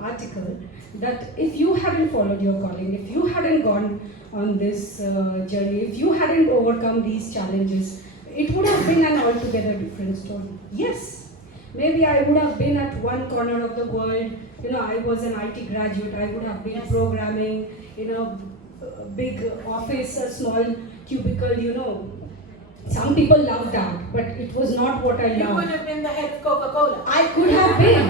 article, that if you hadn't followed your calling, if you hadn't gone on this journey, if you hadn't overcome these challenges, it would have been an altogether different story. Yes, maybe I would have been at one corner of the world. I was an IT graduate. I would have been programming in a big office, a small cubicle, Some people love that, but it was not what I loved. You could have been the head of Coca-Cola. I could have been.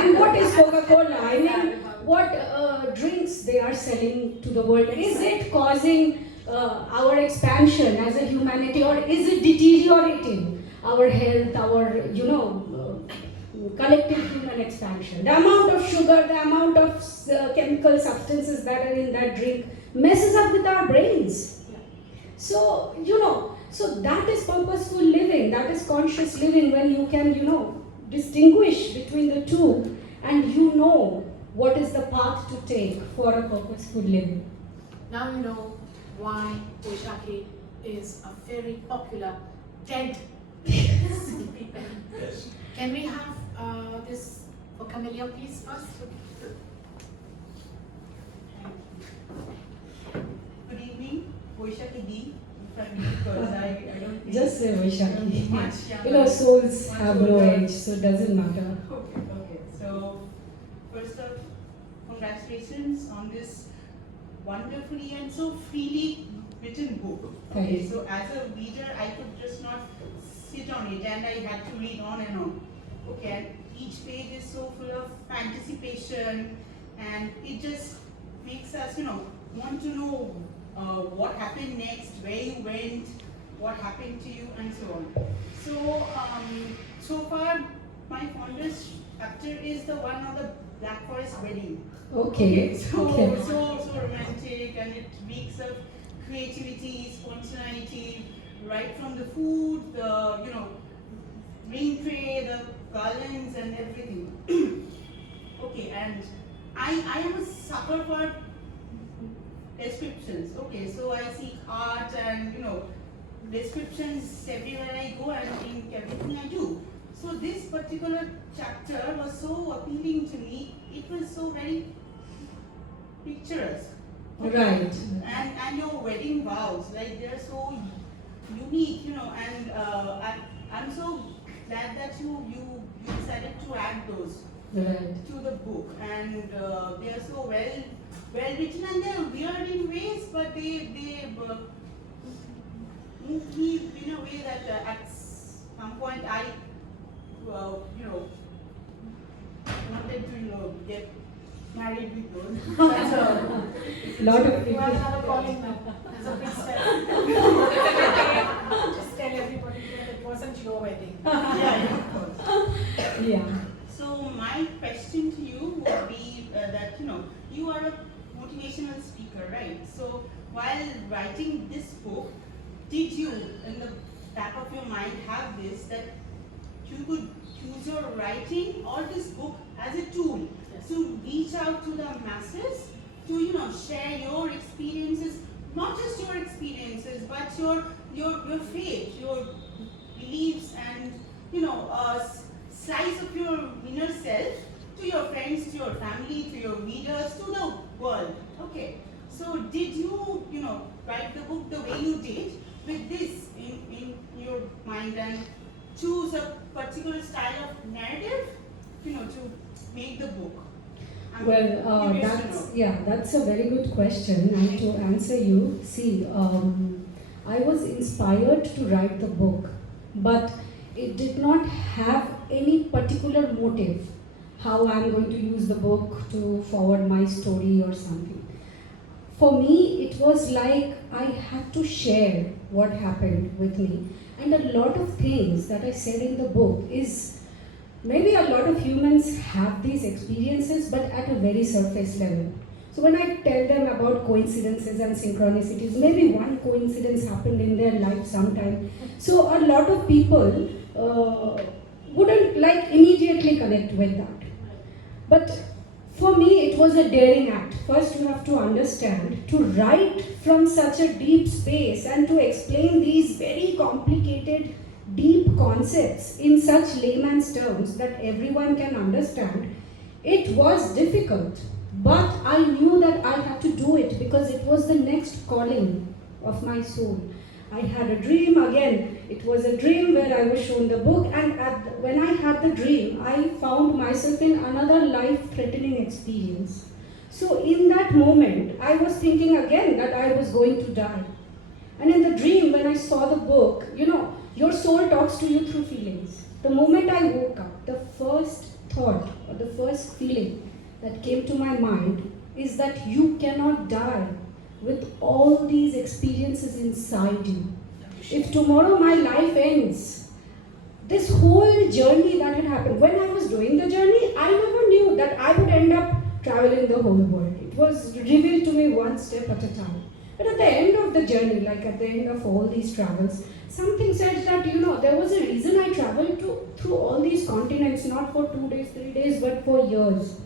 And what is Coca-Cola? I mean, what drinks they are selling to the world? Is it causing our expansion as a humanity, or is it deteriorating our health, our, collective human expansion? The amount of sugar, the amount of chemical substances that are in that drink messes up with our brains. So, so that is purposeful living, that is conscious living, when you can, distinguish between the two, and you know what is the path to take for a purposeful living. Now you know why Vaishakhi is a very popular TED speaker. Yes. Can we have this for Camellia, please, first? Good evening, Vaishakhi D. Because I don't think Just say Vaishakhi. much younger. Souls have no age, so it doesn't matter. Okay. So, first off, congratulations on this wonderfully and so freely written book. Thank Okay, you. so as a reader, I could just not sit on it, and I had to read on and on. Okay, and each page is so full of anticipation, and it just makes us, want to know what happened next, where you went, what happened to you, and so on. So, so far, my fondest chapter is the one on the Black Forest wedding. Okay. So Okay. so romantic, and it reeks of creativity, spontaneity, right from the food, the ring tray, the garlands, and everything. Okay, and I am a sucker for descriptions. Okay, so I seek art and descriptions everywhere I go and in everything I do. So this particular chapter was so appealing to me. It was so very picturesque. Right. And your wedding vows, like they're so unique, and I'm so glad that you decided to add those Right. to the book, and they are so well written, and they're weird in ways, but they move me in a way that at some point I wanted to get married with those. That's a Lot of You people. have another calling now. It's a big step. Just tell everybody that it wasn't your wedding. yeah, of course. Yeah. So my question to you would be that you are a motivational speaker, right? So while writing this book, did you, in the back of your mind, have this, that you could use your writing or this book as a tool to reach out to the masses, to share your experiences, not just your experiences, but your faith, your beliefs, and slice of your inner self to your friends, to your family, to your readers, to the world. Okay. So did you write the book the way you did with this in your mind and choose a particular style of narrative, to make the book? I'm Well, curious to know. that's a very good question. And to answer you, see, I was inspired to write the book, but it did not have any particular motive how I'm going to use the book to forward my story or something. For me, it was like I had to share what happened with me. And a lot of things that I said in the book is maybe a lot of humans have these experiences, but at a very surface level. So when I tell them about coincidences and synchronicities, maybe one coincidence happened in their life sometime. So a lot of people wouldn't immediately connect with that. But for me, it was a daring act. First, you have to understand, to write from such a deep space and to explain these very complicated, deep concepts in such layman's terms that everyone can understand, it was difficult. But I knew that I had to do it because it was the next calling of my soul. I had a dream, again, it was a dream where I was shown the book, and when I had the dream, I found myself in another life-threatening experience. So in that moment, I was thinking again that I was going to die. And in the dream, when I saw the book, your soul talks to you through feelings. The moment I woke up, the first thought or the first feeling that came to my mind is that you cannot die with all these experiences inside you. If tomorrow my life ends, this whole journey that had happened, when I was doing the journey, I never knew that I would end up traveling the whole world. It was revealed to me one step at a time. But at the end of the journey, like at the end of all these travels, something said that, there was a reason I traveled through all these continents, not for 2 days, 3 days, but for years.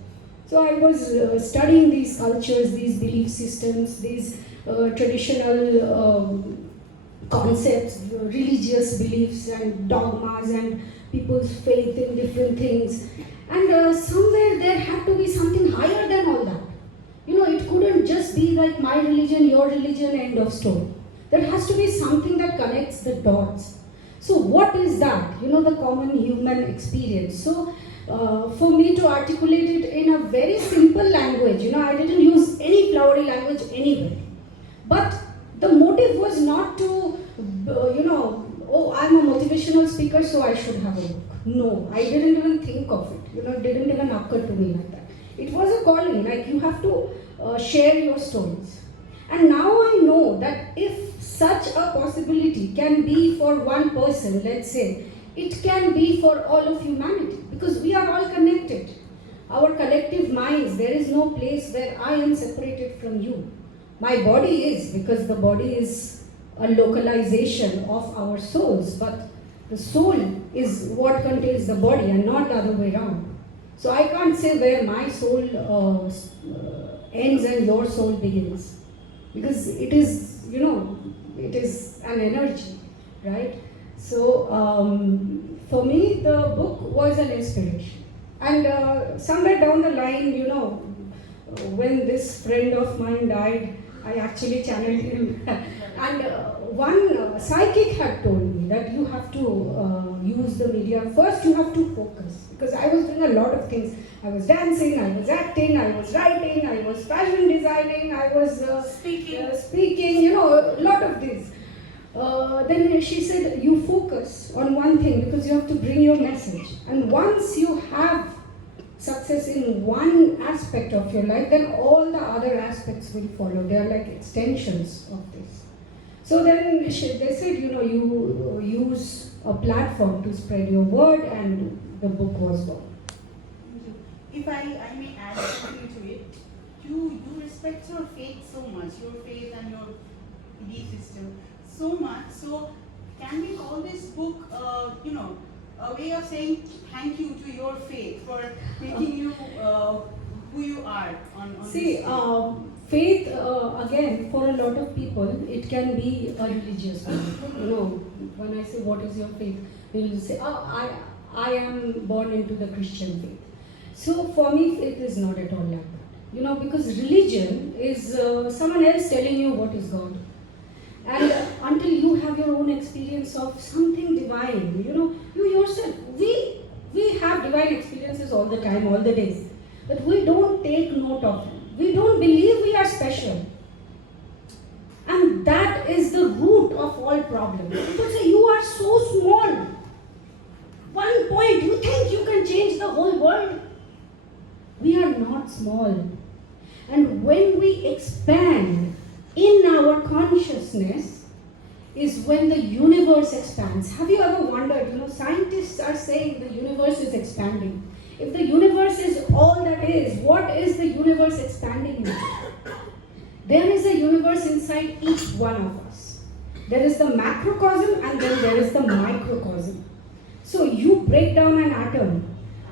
So I was studying these cultures, these belief systems, these traditional concepts, religious beliefs and dogmas and people's faith in different things. And somewhere there had to be something higher than all that. It couldn't just be like my religion, your religion, end of story. There has to be something that connects the dots. So what is that? The common human experience. So for me to articulate it in a very simple language, I didn't use any flowery language anywhere. But the motive was not to, oh, I'm a motivational speaker, so I should have a book. No, I didn't even think of it. It didn't even occur to me like that. It was a calling, like you have to share your stories. And now I know that if such a possibility can be for one person, let's say, it can be for all of humanity, because we are all connected. Our collective minds, there is no place where I am separated from you. My body is, because the body is a localization of our souls, but the soul is what contains the body and not the other way around. So I can't say where my soul ends and your soul begins, because it is, it is an energy, right? So for me, the book was an inspiration. And somewhere down the line, when this friend of mine died, I actually channeled him. And one psychic had told me that you have to use the media. First, you have to focus. Because I was doing a lot of things. I was dancing, I was acting, I was writing, I was fashion designing, I was speaking, a lot of things. Then she said, you focus on one thing because you have to bring your message. And once you have success in one aspect of your life, then all the other aspects will follow. They are like extensions of this. So then they said, you use a platform to spread your word, and the book was born. If I may add something to it, you respect your faith so much, your faith and your belief system so much. So can we call this book, a way of saying thank you to your faith for making you who you are on See, this stage? faith, again, for a lot of people, it can be a religious one. You know, when I say, what is your faith? People say, oh, I am born into the Christian faith. So for me, faith is not at all like that. You know, because religion is someone else telling you what is God. And until you have your own experience of something divine, you know, you yourself, we have divine experiences all the time, all the days. But we don't take note of them. We don't believe we are special. And that is the root of all problems. People say, you are so small. 1 point, you think you can change the whole world? We are not small. And when we expand in our consciousness is when the universe expands. Have you ever wondered, you know, scientists are saying the universe is expanding. If the universe is all that is, what is the universe expanding into? There is a universe inside each one of us. There is the macrocosm and then there is the microcosm. So you break down an atom,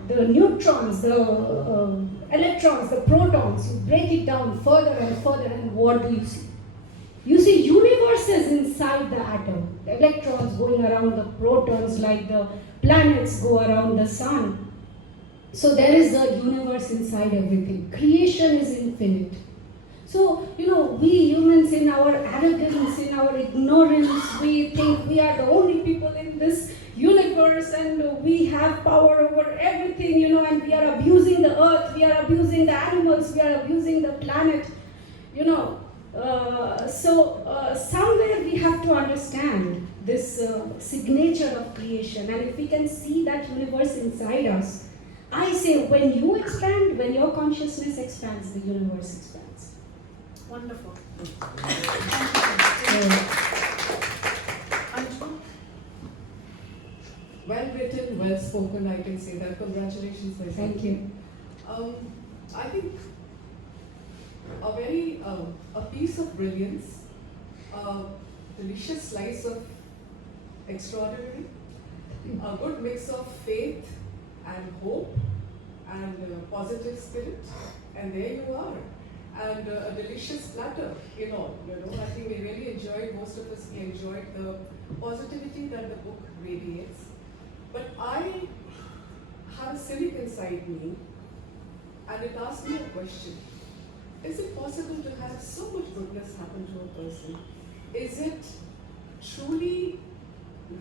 the neutrons, the electrons, the protons, you break it down further and what do you see? You see universes inside the atom, the electrons going around the protons like the planets go around the sun. So there is a universe inside everything. Creation is infinite. So, you know, we humans in our arrogance, in our ignorance, we think we are the only people in this universe and we have power over everything, you know, and we are abusing the earth, we are abusing the animals, we are abusing the planet, you know. Somewhere we have to understand this signature of creation, and if we can see that universe inside us, I say when you expand, when your consciousness expands, the universe expands. Wonderful. Well written, well spoken, I can say that. Congratulations, Mehta. Thank you. I think a piece of brilliance, a delicious slice of extraordinary, a good mix of faith and hope and positive spirit, and there you are. And a delicious platter in all, you know. I think we really enjoyed, most of us, we enjoyed the positivity that the book radiates. But I have a cynic inside me, and it asks me a question. Is it possible to have so much goodness happen to a person? Is it truly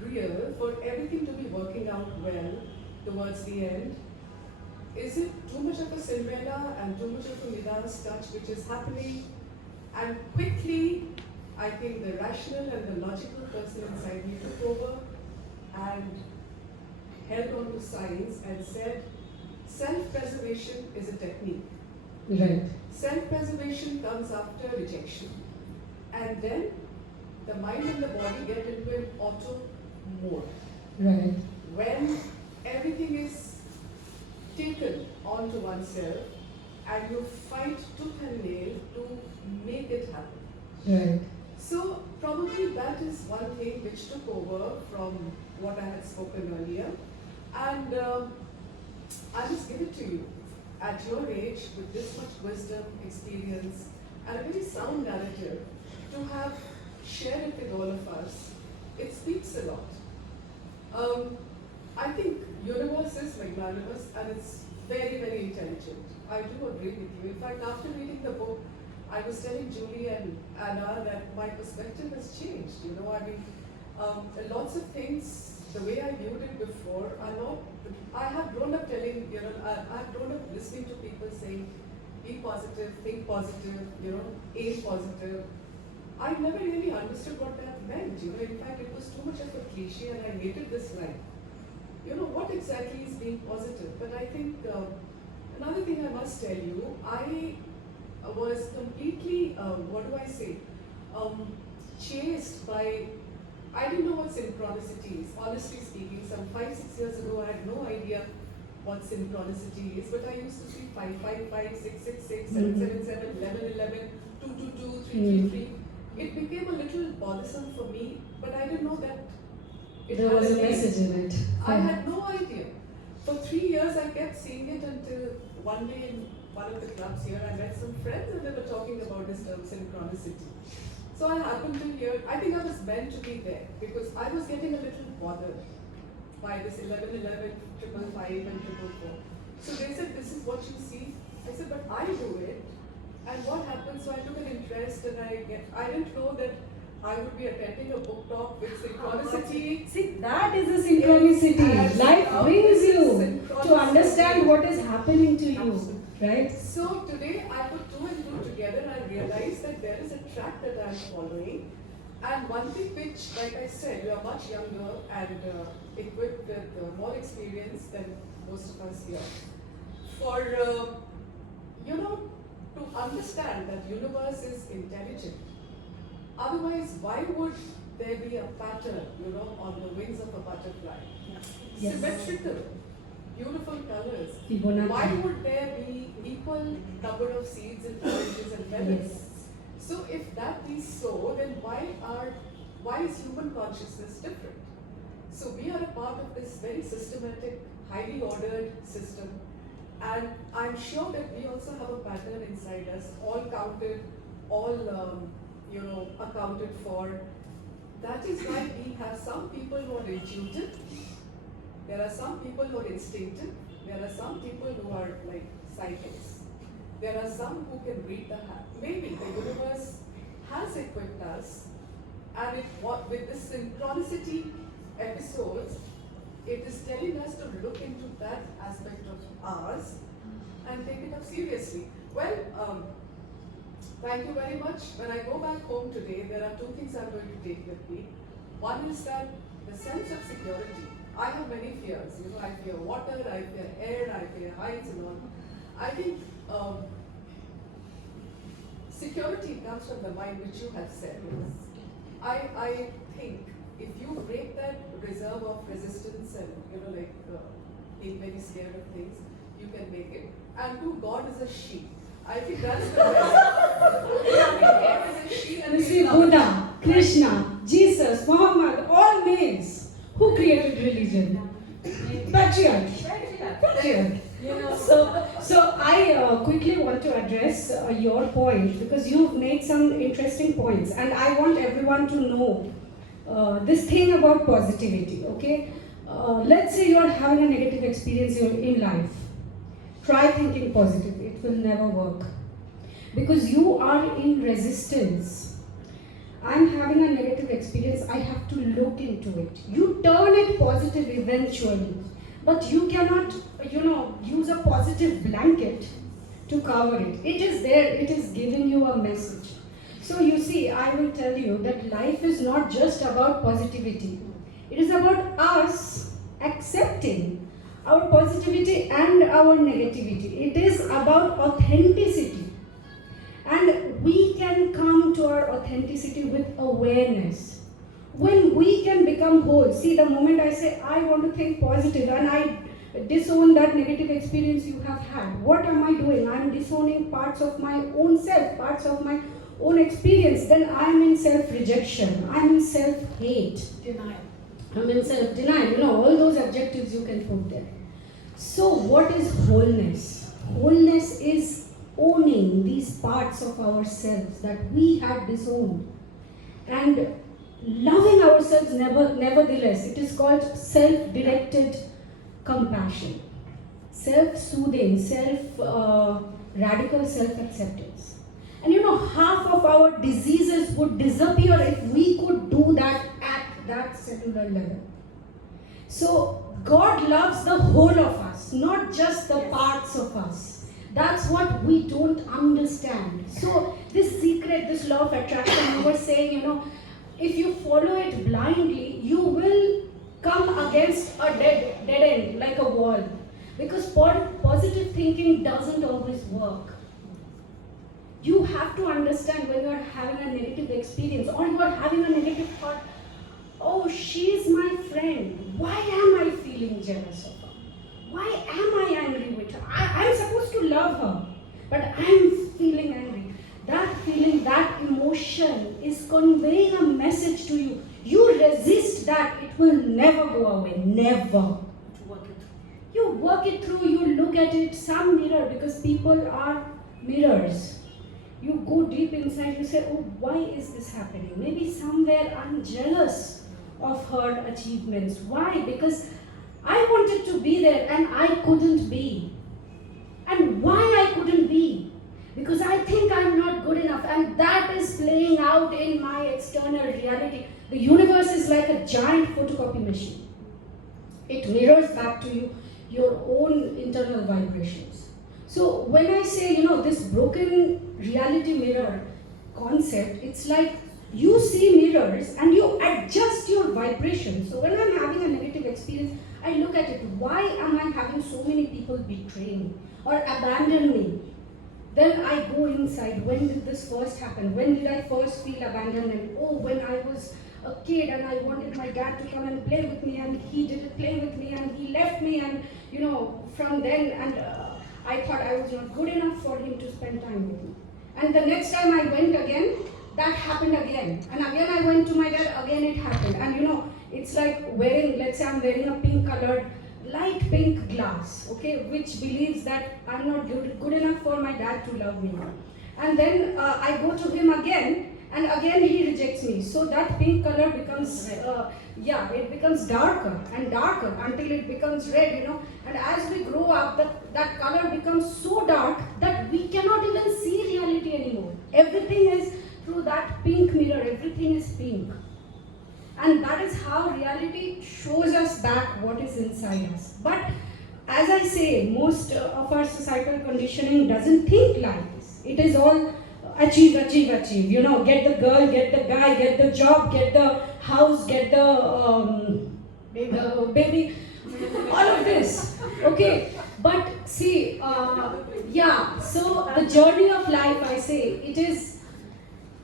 real for everything to be working out well towards the end? Is it too much of a Cinderella and too much of a Midas touch which is happening? And quickly, I think the rational and the logical person inside me took over and held on to science and said, self-preservation is a technique. Right. Self-preservation comes after rejection. And then the mind and the body get into an auto mode. Right. When everything is taken onto oneself and you fight tooth and nail to make it happen. Right. So probably that is one thing which took over from what I had spoken earlier. And I just give it to you. At your age, with this much wisdom, experience, and a very sound narrative, to have shared it with all of us, it speaks a lot. I think universe is magnanimous and it's very, very intelligent. I do agree with you. In fact, after reading the book, I was telling Julie and Anna that my perspective has changed. You know, I mean, lots of things, the way I viewed it before, are not. I have grown up telling, you know, I've grown up listening to people saying, be positive, think positive, you know, aim positive. I never really understood what that meant. You know, in fact, it was too much of a cliche, and I hated this line. You know, what exactly is being positive? But I think another thing I must tell you, I was completely, chased by, I didn't know what synchronicity is. Honestly speaking, some 5-6 years ago, I had no idea what synchronicity is, but I used to see 5, 5, 5, 6, 6, 6, 7, 7, 7, 11, 11, 2, 2, 2, 3, 3, 3. It became a little bothersome for me, but I didn't know that There was a message in it. I had no idea. For 3 years, I kept seeing it until one day in one of the clubs here, I met some friends and they were talking about this term synchronicity. So I happened to hear, I think I was meant to be there because I was getting a little bothered by this 1111, 555 and 444. So they said, this is what you see. I said, but I do it. And what happened? So I took an interest and I didn't know that I would be attending a book talk with synchronicity. See, that is a synchronicity. Life brings you to understand what is happening to you, right? So today I put 2 and 2 together and I realized that there is a track that I am following. And one thing which, like I said, you are much younger and equipped with more experience than most of us here. For, to understand that universe is intelligent. Otherwise, why would there be a pattern, on the wings of a butterfly? Yes. Symmetrical, beautiful colors. Fibonacci. Why would there be equal number of seeds and oranges and feathers? Yes. So if that is so, then why is human consciousness different? So we are a part of this very systematic, highly ordered system. And I'm sure that we also have a pattern inside us, all counted, all accounted for. That is why we have some people who are intuitive, there are some people who are instinctive, there are some people who are like psychics, there are some who can read the heart. Maybe the universe has equipped us, and with this synchronicity episodes, it is telling us to look into that aspect of ours and take it up seriously. Well, thank you very much. When I go back home today, there are 2 things I'm going to take with me. One is that the sense of security. I have many fears. I fear water, I fear air, I fear heights and all. I think security comes from the mind, which you have said. I think if you break that reserve of resistance and being very scared of things, you can make it. And 2, God is a she. I think that's the best. God is a she and You see, Buddha, Krishna, Jesus, Muhammad, all males. Who created religion? Patriarch. So I quickly want to address your point because you've made some interesting points, and I want everyone to know this thing about positivity. Okay, let's say you're having a negative experience in life. Try thinking positive. It will never work because you are in resistance. I'm having a negative experience. I have to look into it. You turn it positive eventually. But you cannot, use a positive blanket to cover it. It is there, it is giving you a message. So you see, I will tell you that life is not just about positivity. It is about us accepting our positivity and our negativity. It is about authenticity. And we can come to our authenticity with awareness. When we can become whole, see, the moment I say I want to think positive and I disown that negative experience you have had, what am I doing? I am disowning parts of my own self, parts of my own experience. Then I am in self-rejection, I am in self-hate. Denial. I'm in self-denial, all those adjectives you can put there. So what is wholeness? Wholeness is owning these parts of ourselves that we had disowned. And loving ourselves nevertheless. It is called self-directed compassion, self-soothing, radical self-acceptance. And half of our diseases would disappear if we could do that at that cellular level. So God loves the whole of us, not just the parts of us. That's what we don't understand. So this secret, this law of attraction, you were saying, if you follow it blindly, you will come against a dead end, like a wall. Because positive thinking doesn't always work. You have to understand when you are having a negative experience or you are having a negative thought, oh, she's my friend. Why am I feeling jealous of her? Why am I angry with her? I'm supposed to love her, but I'm feeling angry. That feeling, that emotion is conveying a message to you. You resist that, it will never go away. Never. You work it through, you look at it, some mirror, because people are mirrors. You go deep inside, you say, oh, why is this happening? Maybe somewhere I'm jealous of her achievements. Why? Because I wanted to be there and I couldn't be. And why I couldn't be? Because I think I'm not good enough, and that is playing out in my external reality. The universe is like a giant photocopy machine. It mirrors back to you your own internal vibrations. So when I say, this broken reality mirror concept, it's like you see mirrors and you adjust your vibration. So when I'm having a negative experience, I look at it. Why am I having so many people betray me or abandon me? Then I go inside. When did this first happen? When did I first feel abandonment? Oh, when I was a kid and I wanted my dad to come and play with me, and he didn't play with me and he left me, and from then, and I thought I was not good enough for him to spend time with me. And the next time I went again, that happened again. And again I went to my dad, again it happened. And it's like wearing, let's say I'm wearing a pink colored, light pink glass, okay, which believes that I'm not good enough for my dad to love me. And then I go to him again, and again he rejects me. So that pink color becomes, it becomes darker and darker until it becomes red, And as we grow up, that color becomes so dark that we cannot even see reality anymore. Everything is through that pink mirror, everything is pink. And that is how reality shows us back what is inside us. But as I say, most of our societal conditioning doesn't think like this. It is all achieve. Get the girl, get the guy, get the job, get the house, get the baby, all of this. Okay, but see, so the journey of life, I say, it is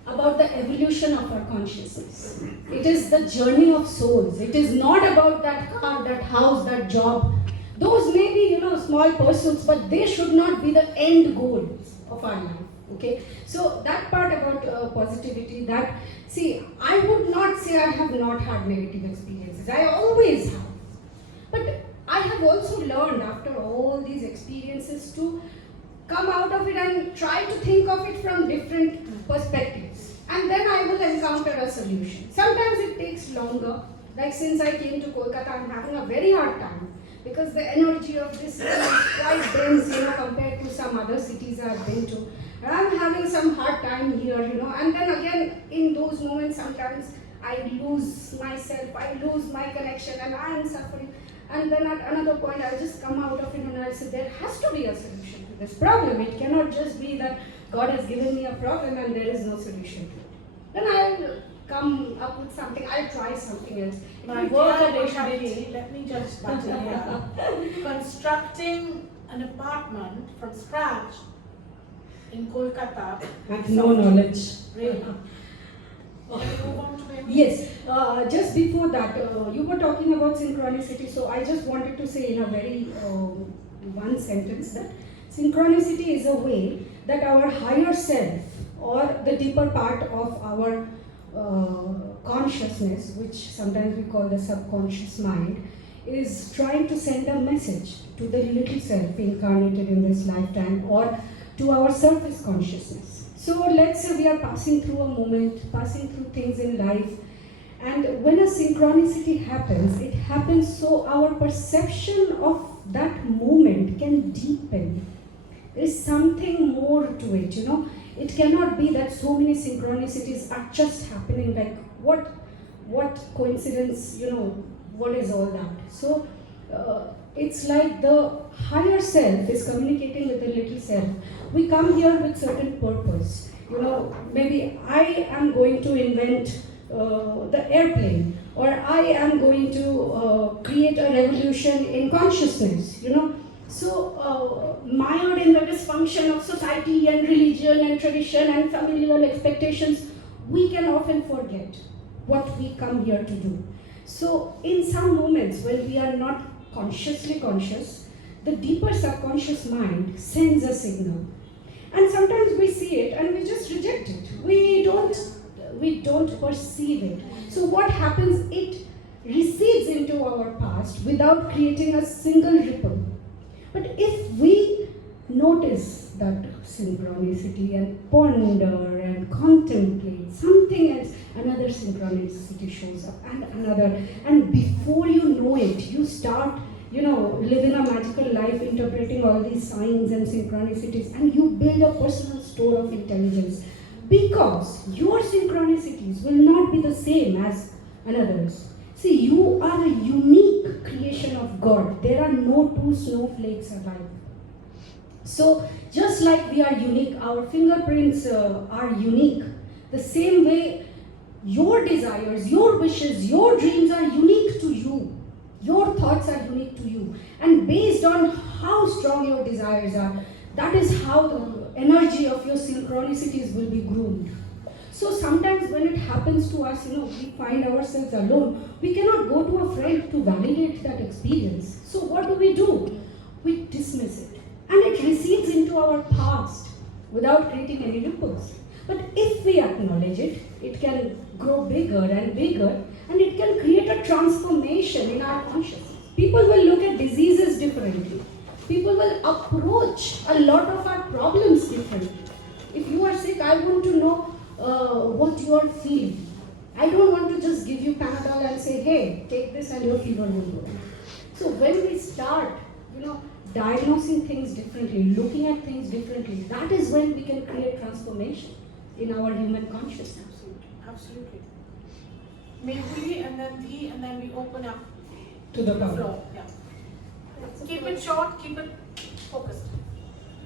about the evolution of our consciousness. It is the journey of souls. It is not about that car, that house, that job. Those may be, small pursuits, but they should not be the end goals of our life. Okay, so that part about positivity, I would not say I have not had negative experiences. I always have. But I have also learned after all these experiences to come out of it and try to think of it from different perspectives. And then I will encounter a solution. Sometimes it takes longer. Like since I came to Kolkata, I'm having a very hard time because the energy of this city is quite dense, compared to some other cities I've been to. And I'm having some hard time here, And then again, in those moments, sometimes I lose myself, I lose my connection, and I am suffering. And then at another point, I'll just come out of it and I'll say, there has to be a solution to this problem. It cannot just be that God has given me a problem and there is no solution to it. Then I'll come up with something, I'll try something else. My work at let me just butt in here. Constructing an apartment from scratch in Kolkata. I have no knowledge. Really? Move on to maybe? Yes, just before that, you were talking about synchronicity, so I just wanted to say in a very one sentence that synchronicity is a way that our higher self or the deeper part of our consciousness, which sometimes we call the subconscious mind, is trying to send a message to the little self incarnated in this lifetime or to our surface consciousness. So let's say we are passing through a moment, passing through things in life, and when a synchronicity happens, it happens so our perception of that moment can deepen. There is something more to it, It cannot be that so many synchronicities are just happening, like what coincidence, what is all that? So it's like the higher self is communicating with the little self. We come here with certain purpose. Maybe I am going to invent the airplane, or I am going to create a revolution in consciousness, So mired in the dysfunction of society and religion and tradition and familial expectations, we can often forget what we come here to do. So in some moments when we are not consciously conscious, the deeper subconscious mind sends a signal. And sometimes we see it and we just reject it. We don't perceive it. So what happens, it recedes into our past without creating a single ripple. But if we notice that synchronicity and ponder and contemplate, something else, another synchronicity shows up and another, and before you know it, you start, living a magical life, interpreting all these signs and synchronicities, and you build a personal store of intelligence. Because your synchronicities will not be the same as another's. See, you are a unique creation of God. There are no two snowflakes alike. So, just like we are unique, our fingerprints are unique. The same way, your desires, your wishes, your dreams are unique to you. Your thoughts are unique to you. And based on how strong your desires are, that is how the energy of your synchronicities will be groomed. So sometimes when it happens to us, we find ourselves alone, we cannot go to a friend to validate that experience. So what do? We dismiss it. And it recedes into our past without creating any ripples. But if we acknowledge it, it can grow bigger and bigger, and it can create a transformation in our consciousness. People will look at diseases differently. People will approach a lot of our problems differently. If you are sick, I want to know what you are feeling. I don't want to just give you Panadol and say, hey, take this and your fever will go. So when we start, diagnosing things differently, looking at things differently, that is when we can create transformation in our human consciousness. Absolutely. May we, and then thee, and then we open up To the power. floor. Yeah. Keep it short, keep it focused.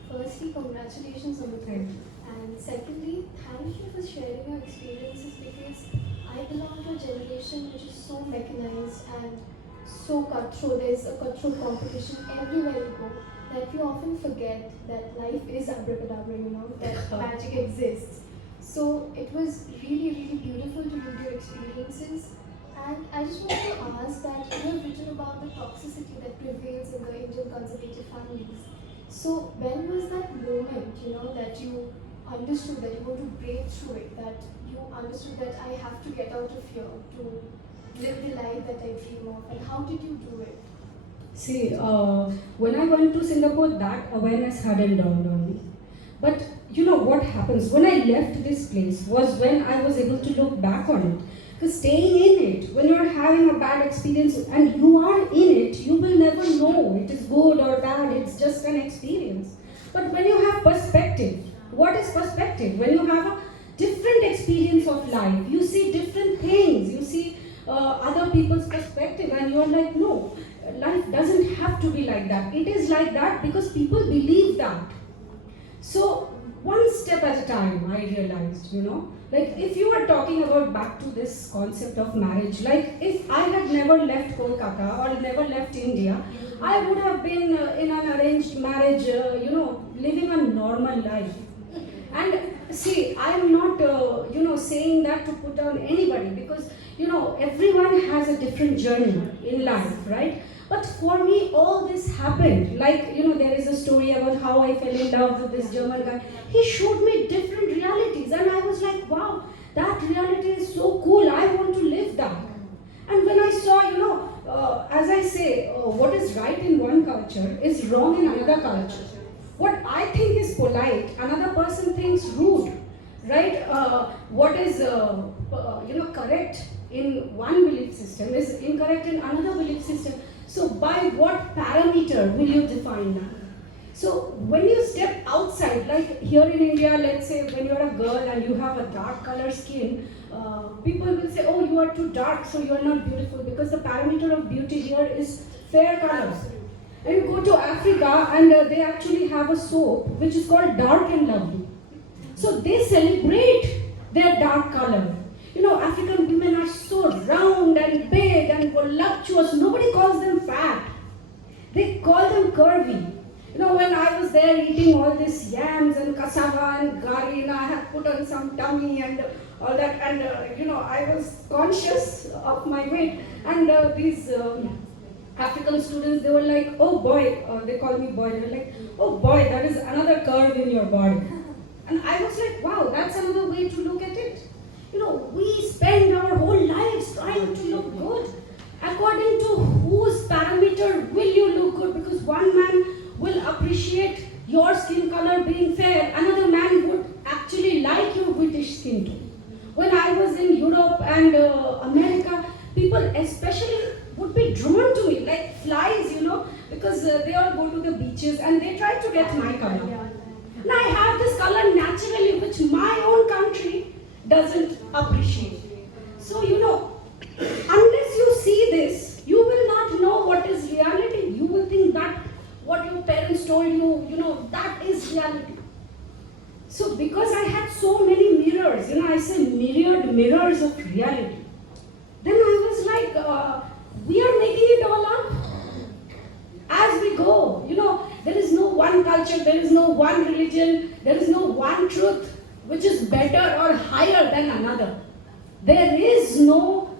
Firstly, congratulations on the book. And secondly, thank you for sharing your experiences, because I belong to a generation which is so mechanized and so cutthroat. There's a cutthroat competition everywhere you go, that we often forget that life is abracadabra, that magic exists. So it was really, really beautiful to read your experiences. And I just want to ask that you have written about the toxicity that prevails in the Indian conservative families. So when was that moment, that you understood that you want to break through it, that you understood that I have to get out of here to live the life that I dream of, and how did you do it? See, when I went to Singapore, that awareness hadn't dawned on me. But what happens when I left this place was when I was able to look back on it. Because staying in it, when you're having a bad experience and you are in it, you will never know it is good or bad, it's just an experience. But when you have perspective, what is perspective? When you have a different experience of life, you see different things, you see other people's perspective, and you're like, no, life doesn't have to be like that. It is like that because people believe that. So one step at a time, I realized, like if you are talking about back to this concept of marriage, like if I had never left Kolkata or never left India, I would have been in an arranged marriage, living a normal life. And see, I am not, saying that to put down anybody, because, everyone has a different journey in life, right? But for me, all this happened. Like, there is a story about how I fell in love with this German guy. He showed me different realities, and I was like, wow, that reality is so cool. I want to live that. And when I saw, as I say, what is right in one culture is wrong in another culture. What I think is polite, another person thinks rude, right? What is, correct in one belief system is incorrect in another belief system. So by what parameter will you define that? So when you step outside, like here in India, let's say when you're a girl and you have a dark color skin, people will say, oh, you are too dark, so you're not beautiful, because the parameter of beauty here is fair color. And you go to Africa and they actually have a soap which is called Dark and Lovely. So they celebrate their dark color. African women are so round and big and voluptuous. Nobody calls them fat. They call them curvy. When I was there eating all this yams and cassava and gari, I had put on some tummy and all that, and I was conscious of my weight. And these African students, they were like, oh boy, they call me boy, they were like, oh boy, that is another curve in your body. And I was like, wow, that's another way to look at it. We spend our whole lives trying to look good. according to whose parameter will you look good? Because one man will appreciate your skin color being fair, another man would actually like your British skin tone. When I was in Europe and America, people especially would be drawn to me like flies, because they all go to the beaches and they try to get my color. And I have this color naturally, which my own country doesn't appreciate. So, unless you see this, you will not know what is reality. You will think that what your parents told you, that is reality. So, because I had so many mirrors, I say mirrored mirrors of reality, then I was like, we are making it all up as we go. There is no one culture, there is no one religion, there is no one truth which is better or higher than another. There is no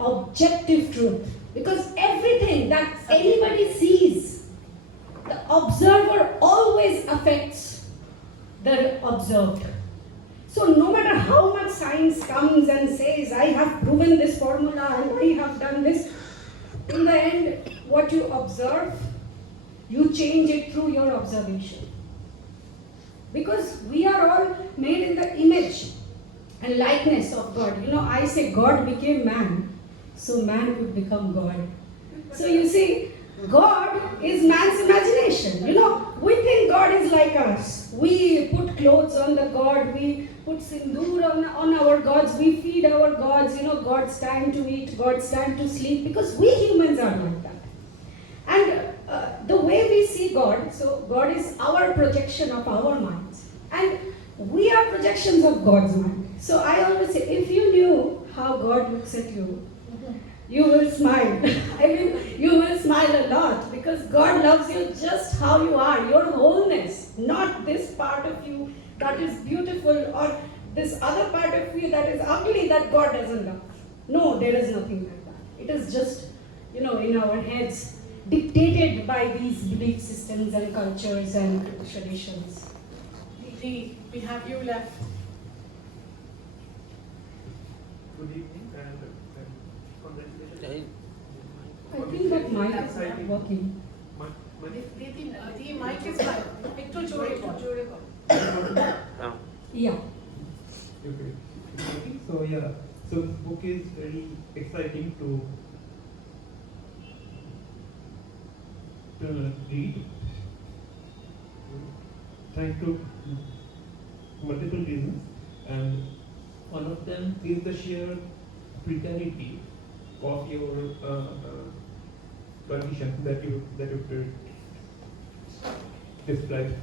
objective truth, because everything that anybody sees, the observer always affects the observed. So no matter how much science comes and says, I have proven this formula and I have done this, in the end, what you observe, you change it through your observation. Because we are all made in the image and likeness of God. I say God became man, so man could become God. So you see, God is man's imagination. We think God is like us. We put clothes on the God, we put sindoor on our gods, we feed our gods, God's time to eat, God's time to sleep, because we humans are like that. And the way we see God, so God is our projection of our minds. And we are projections of God's mind. So I always say, if you knew how God looks at you, you will smile. You will smile a lot, because God loves you just how you are, your wholeness, not this part of you that is beautiful or this other part of you that is ugly that God doesn't love. No, there is nothing like that. It is just, in our heads, dictated by these belief systems and cultures and traditions. Lee, we have you left. Good evening and congratulations. I think that mic is not working. The mic is fine. Ekটু জোরে বল. Yeah. Okay. So this book is very exciting to read. Thanks to multiple reasons, and one of them is the sheer precarity of your condition that you described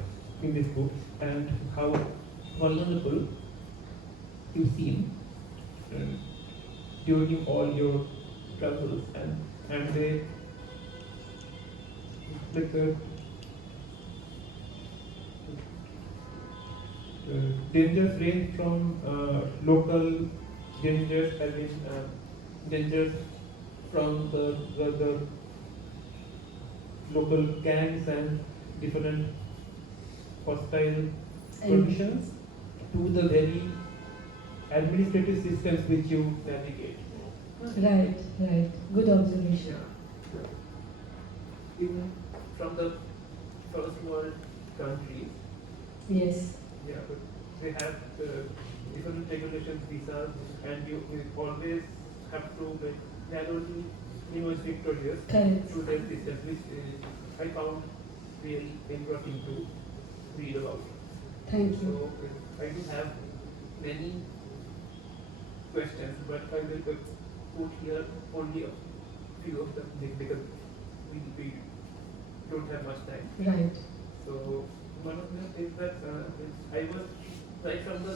in this book, and how vulnerable you seem during all your troubles, and they like the dangers range from local dangers, dangers from the local gangs and different hostile conditions, to the very administrative systems which you navigate. Right. Good observation. Even from the first world countries, Yes. yeah, but they have different regulations, visas, and you always have to narrowly emerge victorious Correct. through their systems, which I found really interesting to read about. Thank you. So I do have many questions, but I will put here only a few of them because we don't have much time. Right. So one of them is that I was right from the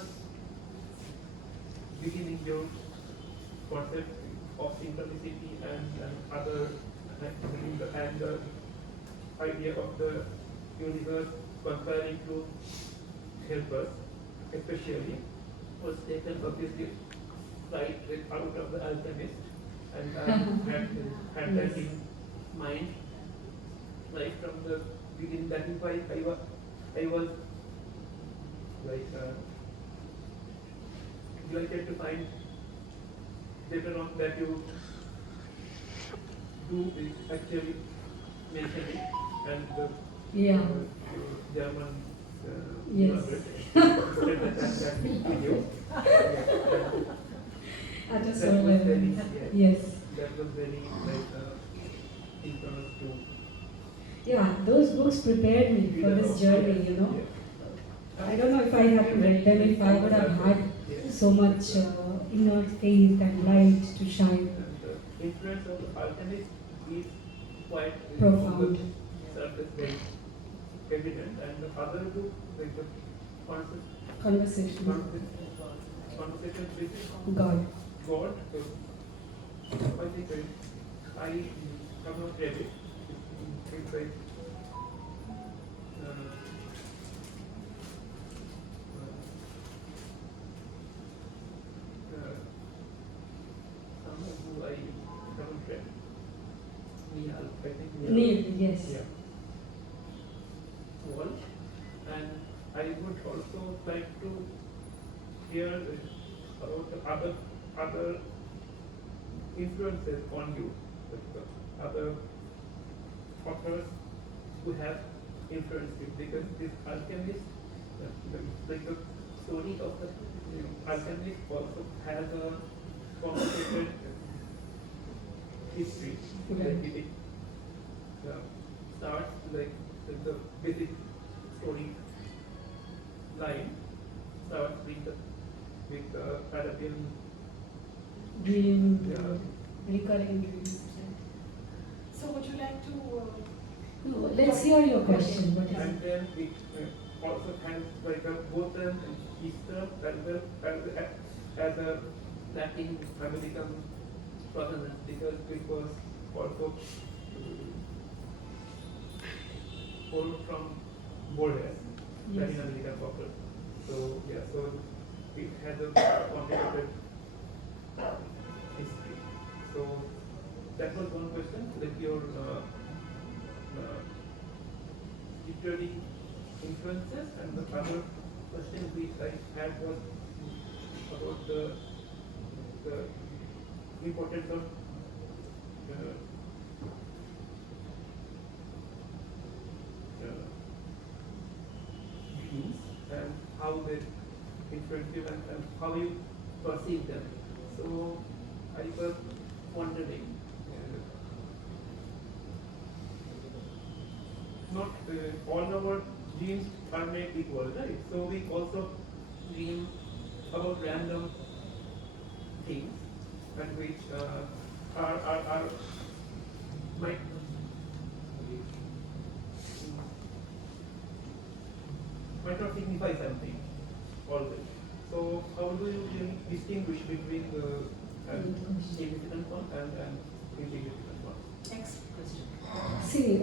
beginning, your concept of synchronicity and other and the idea of the universe conspiring to help us, especially, was taken obviously right out of the Alchemist, and I had that in mind right from the beginning. That is why I was like delighted to find later on that you do is actually mention it, and the Yeah. German Yes. immigrant that video. At a That certain was level. very, Yes. that was very like infamous too. Yeah, those books prepared me for this journey, you know. I don't know if I hadn't read them, if I would have had so much inner faith and light to shine. And the influence of the alchemist is quite Profound. on the surface very evident, and the other book, like the Conversation. conversation with God. God. So I think I have not read it. It's like someone who I haven't read. Neil, I think Neil, yes. Yeah. Wall. And I would also like to hear about the other influences on you, like the other authors who have influenced you, because this alchemist, like the story of the alchemist also has a complicated history. Like it starts like the basic story line starts with the Arabian Dream, recurring dreams. So would you like to? No, let's hear your question. What is it? and then it also has like a both an Eastern as a Latin American provenance, because it was also borrowed from Border, Latin American populace. So yeah, so it has a complicated history. So that was one question, like your literary influences, and the other question which I had was about the importance of dreams and how they influence you, and how you perceive them. So I was wondering, not all our dreams are made equal, right? So we also dream about random things, and which are might not signify something always. So how do you really distinguish between the significant one and insignificant one? Next question. See,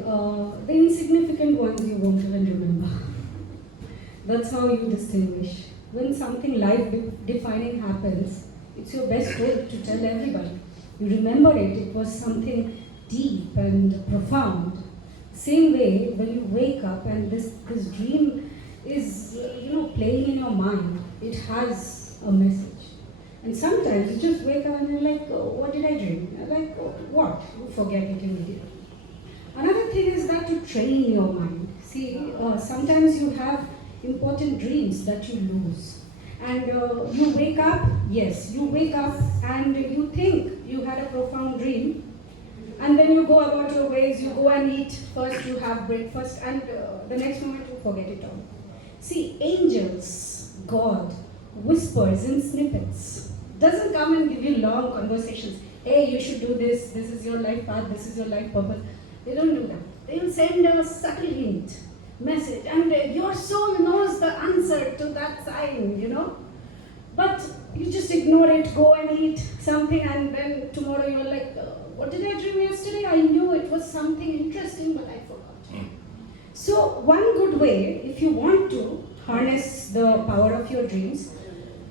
the insignificant ones you won't even remember. That's how you distinguish. When something life-defining happens, it's your best way to tell everybody. You remember it, it was something deep and profound. Same way, when you wake up and this dream is, playing in your mind, it has a message. And sometimes you just wake up and you're like, what did I dream? You're like, what? You forget it immediately. Another thing is that you train your mind. See, sometimes you have important dreams that you lose. And you wake up, yes, you wake up and you think you had a profound dream. And then you go about your ways, you go and eat. First you have breakfast, and the next moment you forget it all. See, angels, God, whispers in snippets. Doesn't come and give you long conversations. Hey, you should do this, this is your life path, this is your life purpose. They don't do that. They will send a subtle hint, message, and your soul knows the answer to that sign, But you just ignore it, go and eat something, and then tomorrow you're like, what did I dream yesterday? I knew it was something interesting, but I forgot. So one good way, if you want to harness the power of your dreams,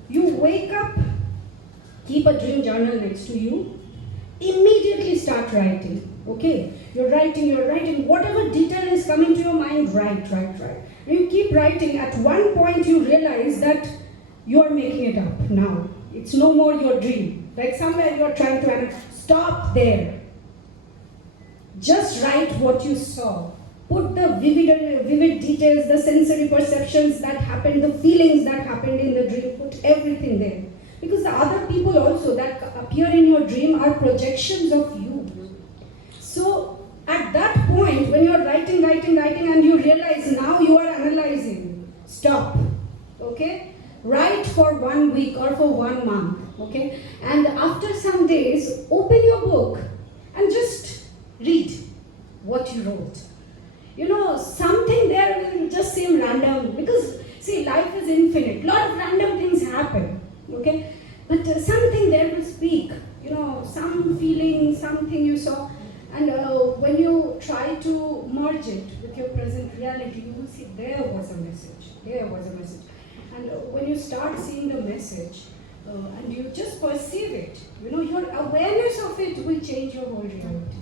you wake up, keep a dream journal next to you, immediately start writing. Okay, you're writing, whatever detail is coming to your mind, write. You keep writing. At one point you realize that you are making it up now. It's no more your dream. Like somewhere you're trying to stop there. Just write what you saw. Put the vivid details, the sensory perceptions that happened, the feelings that happened in the dream, put everything there. Because the other people also that appear in your dream are projections of you. So at that point, when you're writing, and you realize now you are analyzing, stop, okay? Write for 1 week or for 1 month, okay? And after some days, open your book and just read what you wrote. You know, something there will just seem random because, see, life is infinite. A lot of random things happen, okay? But something there will speak, you know, some feeling, something you saw. And when you try to merge it with your present reality, you will see there was a message, there was a message. And when you start seeing the message and you just perceive it, you know, your awareness of it will change your whole reality.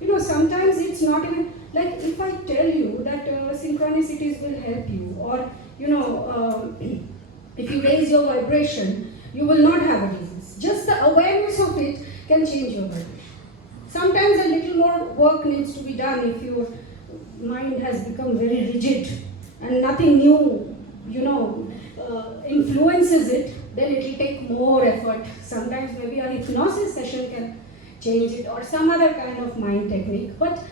You know, sometimes it's not even, like if I tell you that synchronicities will help you, or, you know, if you raise your vibration, you will not have a disease. Just the awareness of it can change your vibration. Sometimes a little more work needs to be done if your mind has become very rigid and nothing new, you know, influences it, then it will take more effort. Sometimes maybe a hypnosis session can change it, or some other kind of mind technique. But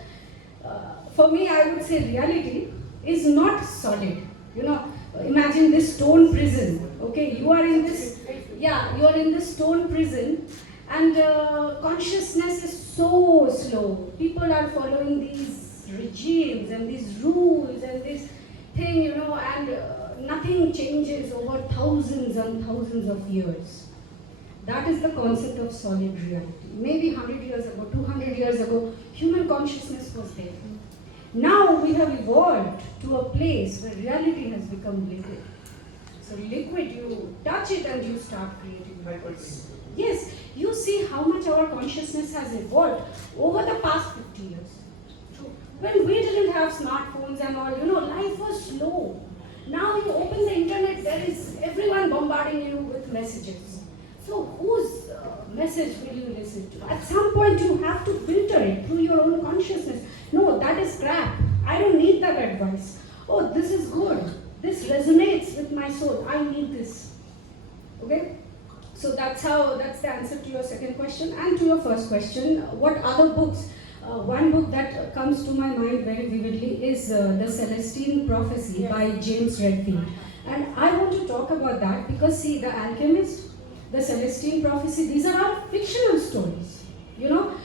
for me, I would say reality is not solid. You know, imagine this stone prison. Okay, you are in this, yeah, you are in this stone prison, and consciousness is so slow. People are following these regimes and these rules and this thing, you know, and nothing changes over thousands and thousands of years. That is the concept of solid reality. Maybe 100 years ago, 200 years ago, human consciousness was there. Now we have evolved to a place where reality has become liquid. So liquid, you touch it and you start creating worlds. Yes, you see how much our consciousness has evolved over the past 50 years. When we didn't have smartphones and all, you know, life was slow. Now you open the internet, there is everyone bombarding you with messages. So whose message will you listen to? At some point you have to filter it through your own consciousness. No, that is crap. I don't need that advice. Oh, this is good. This resonates with my soul. I need this. Okay? So that's the answer to your second question. And to your first question, what other books? One book that comes to my mind very vividly is The Celestine Prophecy by James Redfield. And I want to talk about that because, see, The Alchemist, The Celestine Prophecy, these are all fictional stories. You know,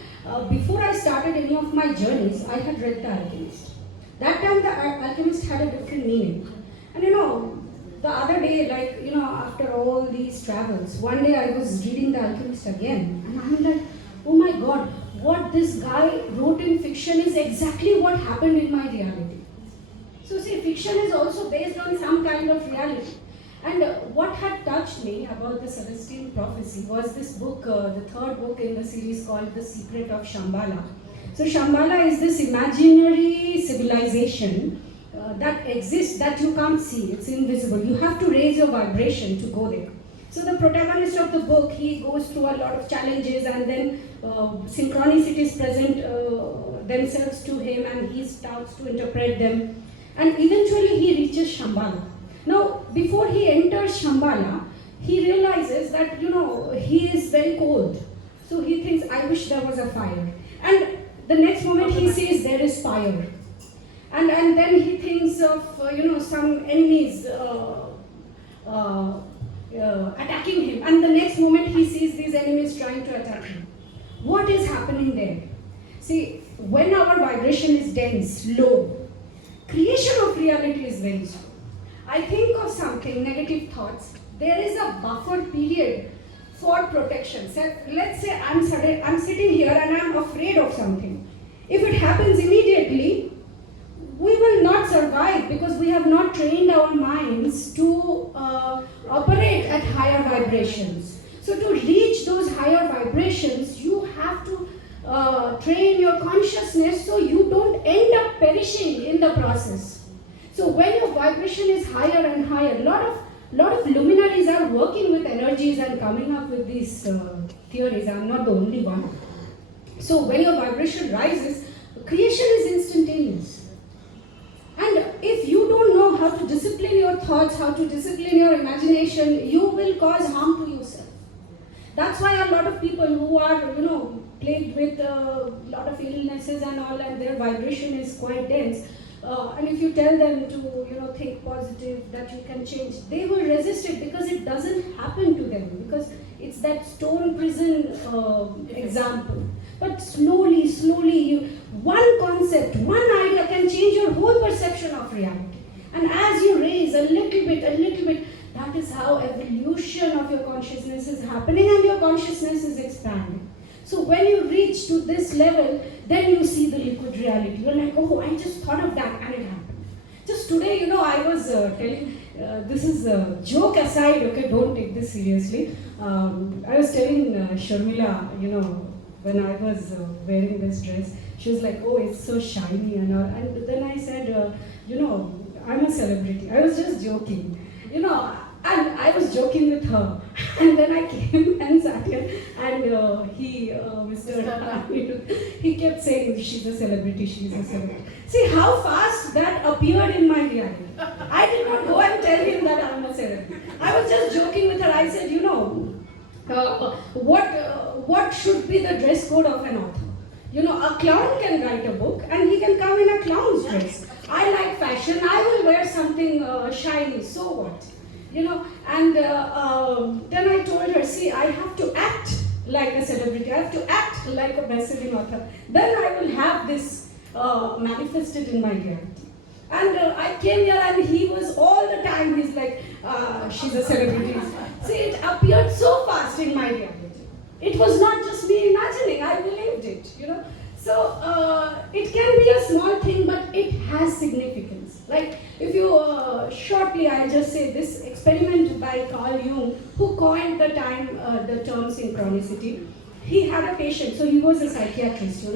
before I started any of my journeys, I had read The Alchemist. That time, The Alchemist had a different meaning. And you know, the other day, like, you know, after all these travels, one day I was reading The Alchemist again. And I'm like, oh my God, what this guy wrote in fiction is exactly what happened in my reality. So see, fiction is also based on some kind of reality. And what had touched me about the Celestine Prophecy was this book, the third book in the series called The Secret of Shambhala. So Shambhala is this imaginary civilization that exists that you can't see, it's invisible. You have to raise your vibration to go there. So the protagonist of the book, he goes through a lot of challenges, and then synchronicities present themselves to him, and he starts to interpret them. And eventually he reaches Shambhala. Now, before he enters Shambhala, he realizes that, you know, he is very cold. So he thinks, I wish there was a fire. And the next moment he sees there is fire. And then he thinks of, you know, some enemies attacking him. And the next moment he sees these enemies trying to attack him. What is happening there? See, when our vibration is dense, low, creation of reality is very slow. I think of something, negative thoughts, there is a buffer period for protection. So let's say I'm sitting here and I'm afraid of something. If it happens immediately, we will not survive because we have not trained our minds to operate at higher vibrations. So to reach those higher vibrations, you have to train your consciousness so you don't end up perishing in the process. So when your vibration is higher and higher, lot of luminaries are working with energies and coming up with these theories. I'm not the only one. So when your vibration rises, Creation is instantaneous. And if you don't know how to discipline your thoughts, how to discipline your imagination, you will cause harm to yourself. That's why a lot of people who are, plagued with a lot of illnesses and all, and their vibration is quite dense, and if you tell them to, think positive, that you can change, they will resist it because it doesn't happen to them, because it's that stone prison example. But slowly, one concept, one idea can change your whole perception of reality. And as you raise a little bit, that is how evolution of your consciousness is happening and your consciousness is expanding. So when you reach to this level, then you see the liquid reality. You're like, oh, I just thought of that and it happened. Just today, I was telling, this is a joke aside, okay, don't take this seriously. I was telling Sharmila, when I was wearing this dress, she was like, oh, it's so shiny and all. And then I said, I'm a celebrity. I was just joking, and I was joking with her. And then I came and sat here, and he kept saying, she's a celebrity. See how fast that appeared in my reality. I did not go and tell him that I'm a celebrity. I was just joking with her. I said, what should be the dress code of an author? A clown can write a book and he can come in a clown's dress. I like fashion. I will wear something shiny. So what? And then I told her, see, I have to act like a celebrity. I have to act like a best-selling author. Then I will have this manifested in my reality. And I came here and he was all the time, he's like, she's a celebrity. See, it appeared so fast in my reality. It was not just me imagining, I believed it, So it can be a small thing, but it has significance. Like if you, shortly I'll just say this experiment by Carl Jung, who coined the term synchronicity. He had a patient, so he was a psychiatrist,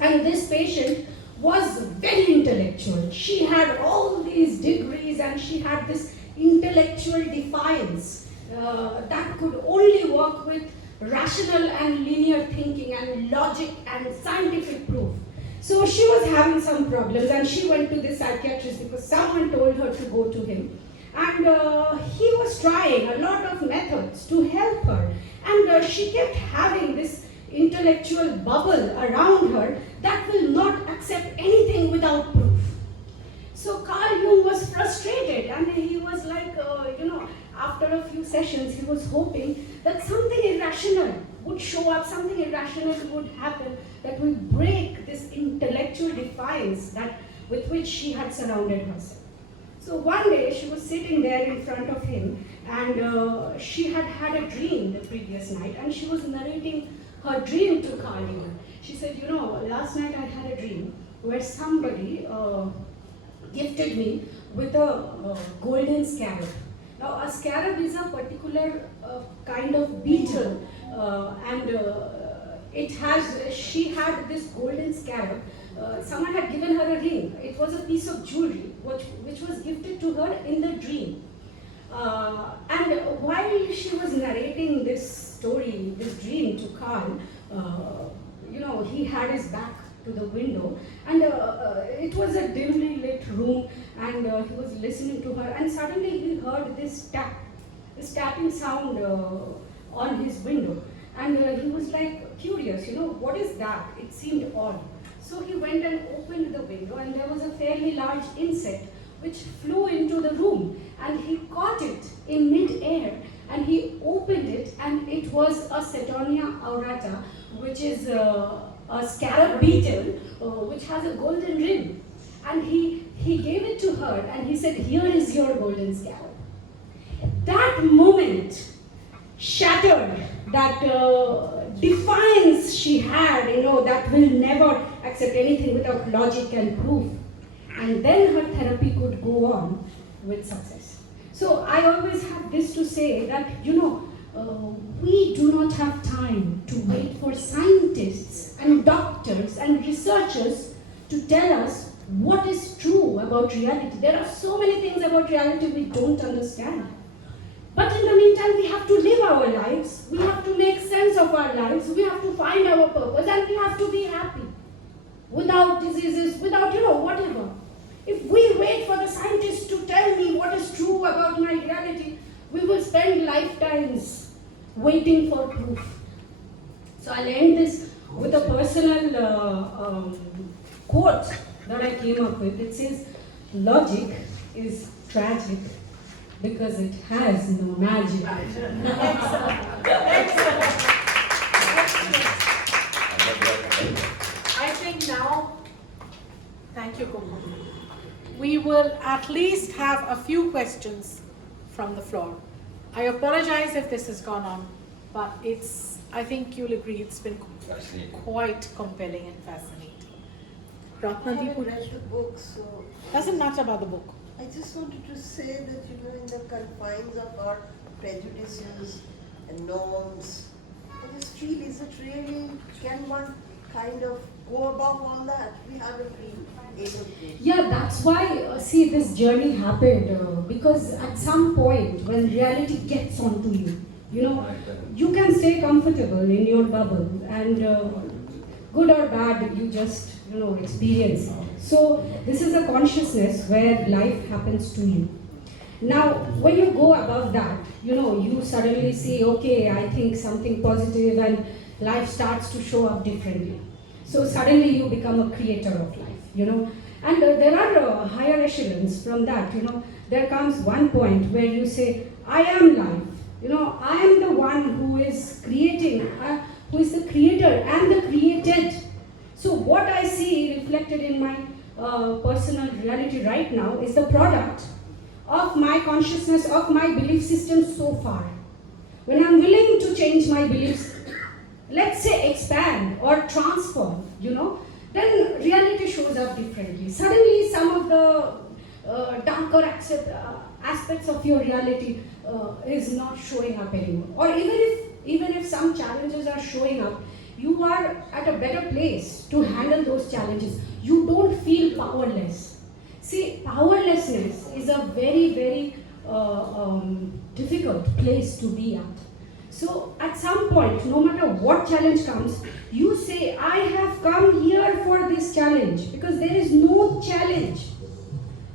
and this patient was very intellectual. She had all these degrees and she had this intellectual defiance that could only work with rational and linear thinking and logic and scientific proof. So she was having some problems and she went to this psychiatrist because someone told her to go to him. And he was trying a lot of methods to help her. And she kept having this intellectual bubble around her that will not accept anything without proof. So Carl Jung was frustrated and he was like, after a few sessions, he was hoping that something irrational would show up, something irrational would happen that will break this intellectual defiance with which she had surrounded herself. So one day she was sitting there in front of him and she had had a dream the previous night and she was narrating her dream to Carl Jung. She said, last night I had a dream where somebody gifted me with a golden scarab. Now, a scarab is a particular kind of beetle, and she had this golden scarab. Someone had given her a ring. It was a piece of jewelry which was gifted to her in the dream. And while she was narrating this story, this dream to Carl, he had his back to the window, and it was a dimly lit room, and he was listening to her, and suddenly he heard this tapping sound on his window, and he was like curious, what is that? It seemed odd. So he went and opened the window, and there was a fairly large insect which flew into the room, and he caught it in mid-air, and he opened it, and it was a Setonia aurata, which is a scarab beetle which has a golden rim. And he gave it to her and he said, here is your golden scarab. That moment shattered that defiance she had, that will never accept anything without logic and proof. And then her therapy could go on with success. So I always have this to say that, we do not have time to wait for scientists and doctors and researchers to tell us what is true about reality. There are so many things about reality we don't understand. But in the meantime, we have to live our lives. We have to make sense of our lives. We have to find our purpose and we have to be happy. without diseases, without, whatever. If we wait for the scientists to tell me what is true about my reality, we will spend lifetimes waiting for proof. So I'll end this with a personal quote that I came up with. It says, logic is tragic because it has no magic. I think now, thank you, Kumar. We will at least have a few questions from the floor. I apologize if this has gone on, but I think you'll agree it's been quite compelling and fascinating. I Ratnadeep, haven't read the book, so doesn't matter about the book. I just wanted to say that, in the confines of our prejudices and norms, I just feel, is it really, can one kind of go above all that? We haven't been able to. Yeah, that's why, see, this journey happened because at some point when reality gets onto you, you can stay comfortable in your bubble and good or bad, you just, experience it. So this is a consciousness where life happens to you. Now, when you go above that, you suddenly see, okay, I think something positive and life starts to show up differently. So suddenly you become a creator of life, And there are higher echelons from that, There comes one point where you say, I am life. I am the one who is creating, who is the creator and the created. So what I see reflected in my personal reality right now is the product of my consciousness, of my belief system so far. When I'm willing to change my beliefs, let's say expand or transform, then reality shows up differently. Suddenly some of the darker aspects of your reality is not showing up anymore. Or even if some challenges are showing up, you are at a better place to handle those challenges. You don't feel powerless. See, powerlessness is a very, very difficult place to be at. So at some point, no matter what challenge comes, you say, I have come here for this challenge, because there is no challenge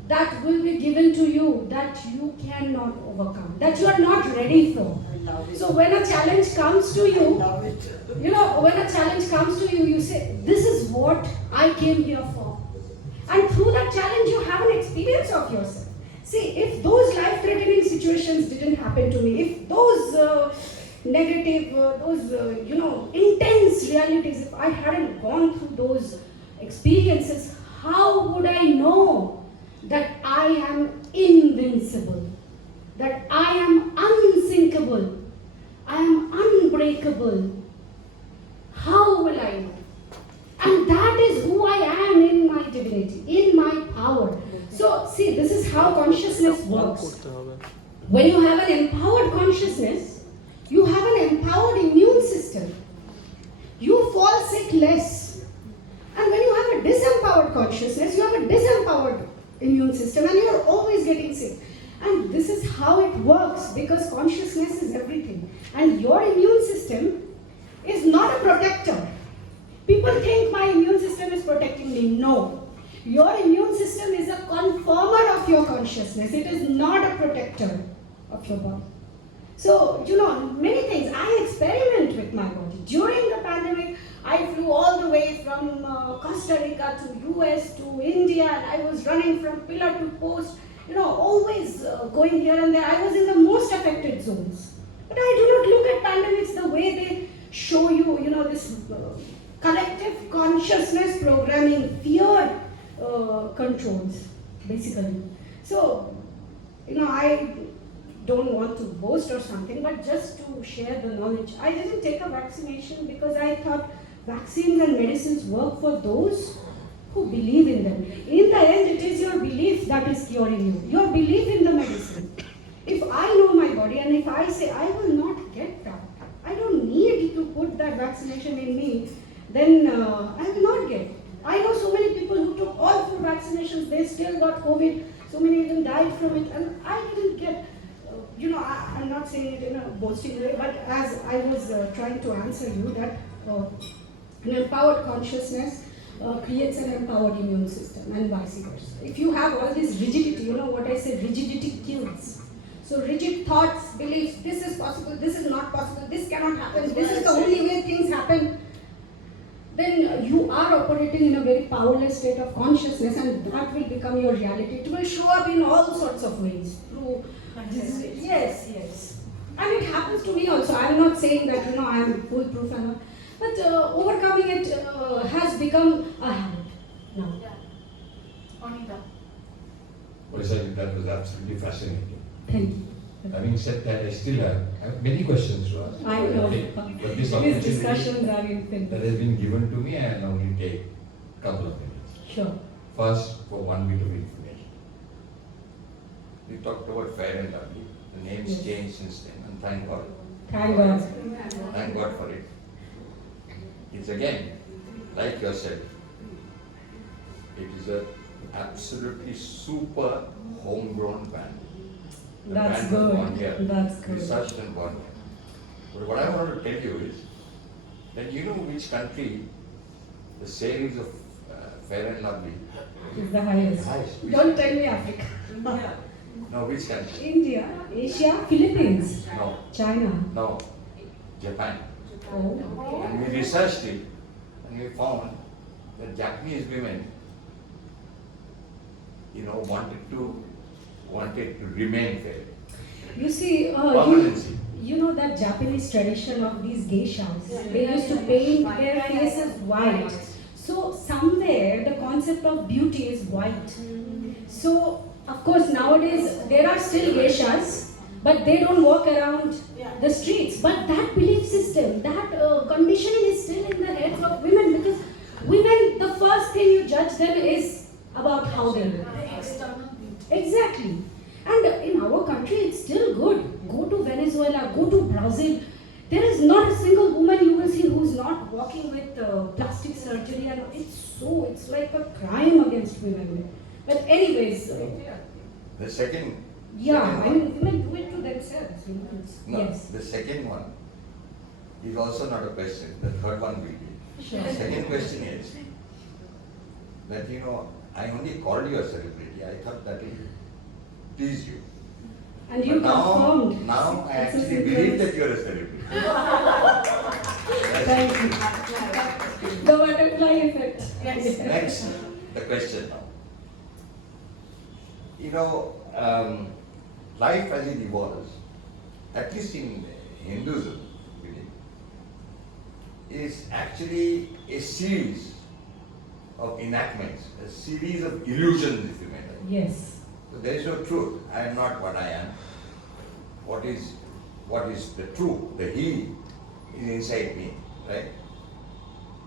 that will be given to you that you cannot overcome, that you are not ready for. So when a challenge comes to you, when a challenge comes to you, you say, this is what I came here for. And through that challenge, you have an experience of yourself. See, if those life-threatening situations didn't happen to me, if those negative, intense realities, if I hadn't gone through those experiences, how would I know that I am invincible, that I am unsinkable, I am unbreakable? How will I know? And that is who I am in my divinity, in my power. So, see, this is how consciousness works. When you have an empowered consciousness, you have an empowered immune system. You fall sick less. And when you have a disempowered consciousness, you have a disempowered immune system and you are always getting sick. And this is how it works, because consciousness is everything. And your immune system is not a protector. People think my immune system is protecting me. No. Your immune system is a conformer of your consciousness. It is not a protector of your body. So, many things. I experiment with my body. During the pandemic, I flew all the way from Costa Rica to US to India, and I was running from pillar to post, always going here and there. I was in the most affected zones. But I do not look at pandemics the way they show you, this collective consciousness programming, fear controls, basically. So, I don't want to boast or something, but just to share the knowledge. I didn't take a vaccination because I thought vaccines and medicines work for those who believe in them. In the end, it is your belief that is curing you, your belief in the medicine. If I know my body and if I say I will not get that, I don't need to put that vaccination in me, then I will not get it. I know so many people who took all 4 vaccinations, they still got COVID, so many even died from it, and I didn't get. I'm not saying it in a boasting way, but as I was trying to answer you, that an empowered consciousness creates an empowered immune system, and vice versa. If you have all this rigidity, you know what I say, rigidity kills. So rigid thoughts, beliefs, this is possible, this is not possible, this cannot happen, this is the only way things happen, then you are operating in a very powerless state of consciousness, and that will become your reality. It will show up in all sorts of ways. Through yes, yes. And it happens to me also. I am not saying that, you know, I am foolproof and all. But overcoming it has become a habit now. Anita. Well, that was absolutely fascinating. Thank you. Having said that, I still have many questions to ask. I know. But this These discussions are infinite. that has been given to me, I'll only take a couple of minutes. Sure. First, for 1 bit of information. We talked about Fair and Lovely. The name's Yes. changed since then, and thank God. Thank God. Thank God for it. It's again, like yourself, it is a absolutely super homegrown band. The That's band was born good. here, That's good. researched and born here. But what I want to tell you is that you know which country the sales of Fair and Lovely Is the highest. highest? Which Don't country? tell me Africa. No, which country? India, Asia, Philippines, No, China. no, Japan. Oh. And we researched it and we found that Japanese women, you know, wanted to remain fair. You see, Permanency. you know that Japanese tradition of these geishas. They used to paint their faces white. So somewhere the concept of beauty is white. So of course nowadays there are still geishas, but they don't walk around the streets. But that belief system, that conditioning is still in the heads of women, because women, the first thing you judge them is about how they look. Exactly. And in our country, it's still good. Go to Venezuela, go to Brazil. There is not a single woman you will see who's not walking with plastic surgery, and it's like a crime against women. But anyways, The second. yeah, second I mean, women do it to themselves. You know, No, yes. the second one is also not a question. The third one will be. Sure. The second question is that, you know, I only called you a celebrity. I thought that will please you. And you But now, confirmed. now I It's a actually surprise. believe that you are a celebrity. Thank you. The butterfly effect. Yes. Next, the question now. You know, life as it evolves, at least in Hinduism, is actually a series of enactments, a series of illusions, if you may like. Yes. So there is no truth. I am not what I am. What is the truth? The he is inside me, right?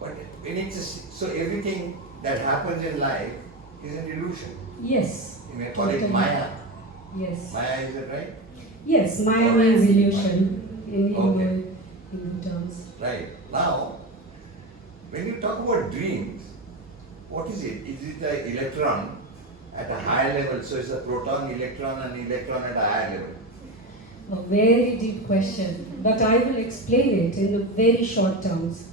But when so everything that happens in life is an illusion. Yes. You may call it Totally. Maya. Yes. Maya, is that right? Yes, Maya Okay. means illusion in Okay. Hindu terms. Right. Now, when you talk about dreams, what is it? Is it an electron at a higher level? So it's a proton, electron, and electron at a higher level. A very deep question, but I will explain it in a very short terms.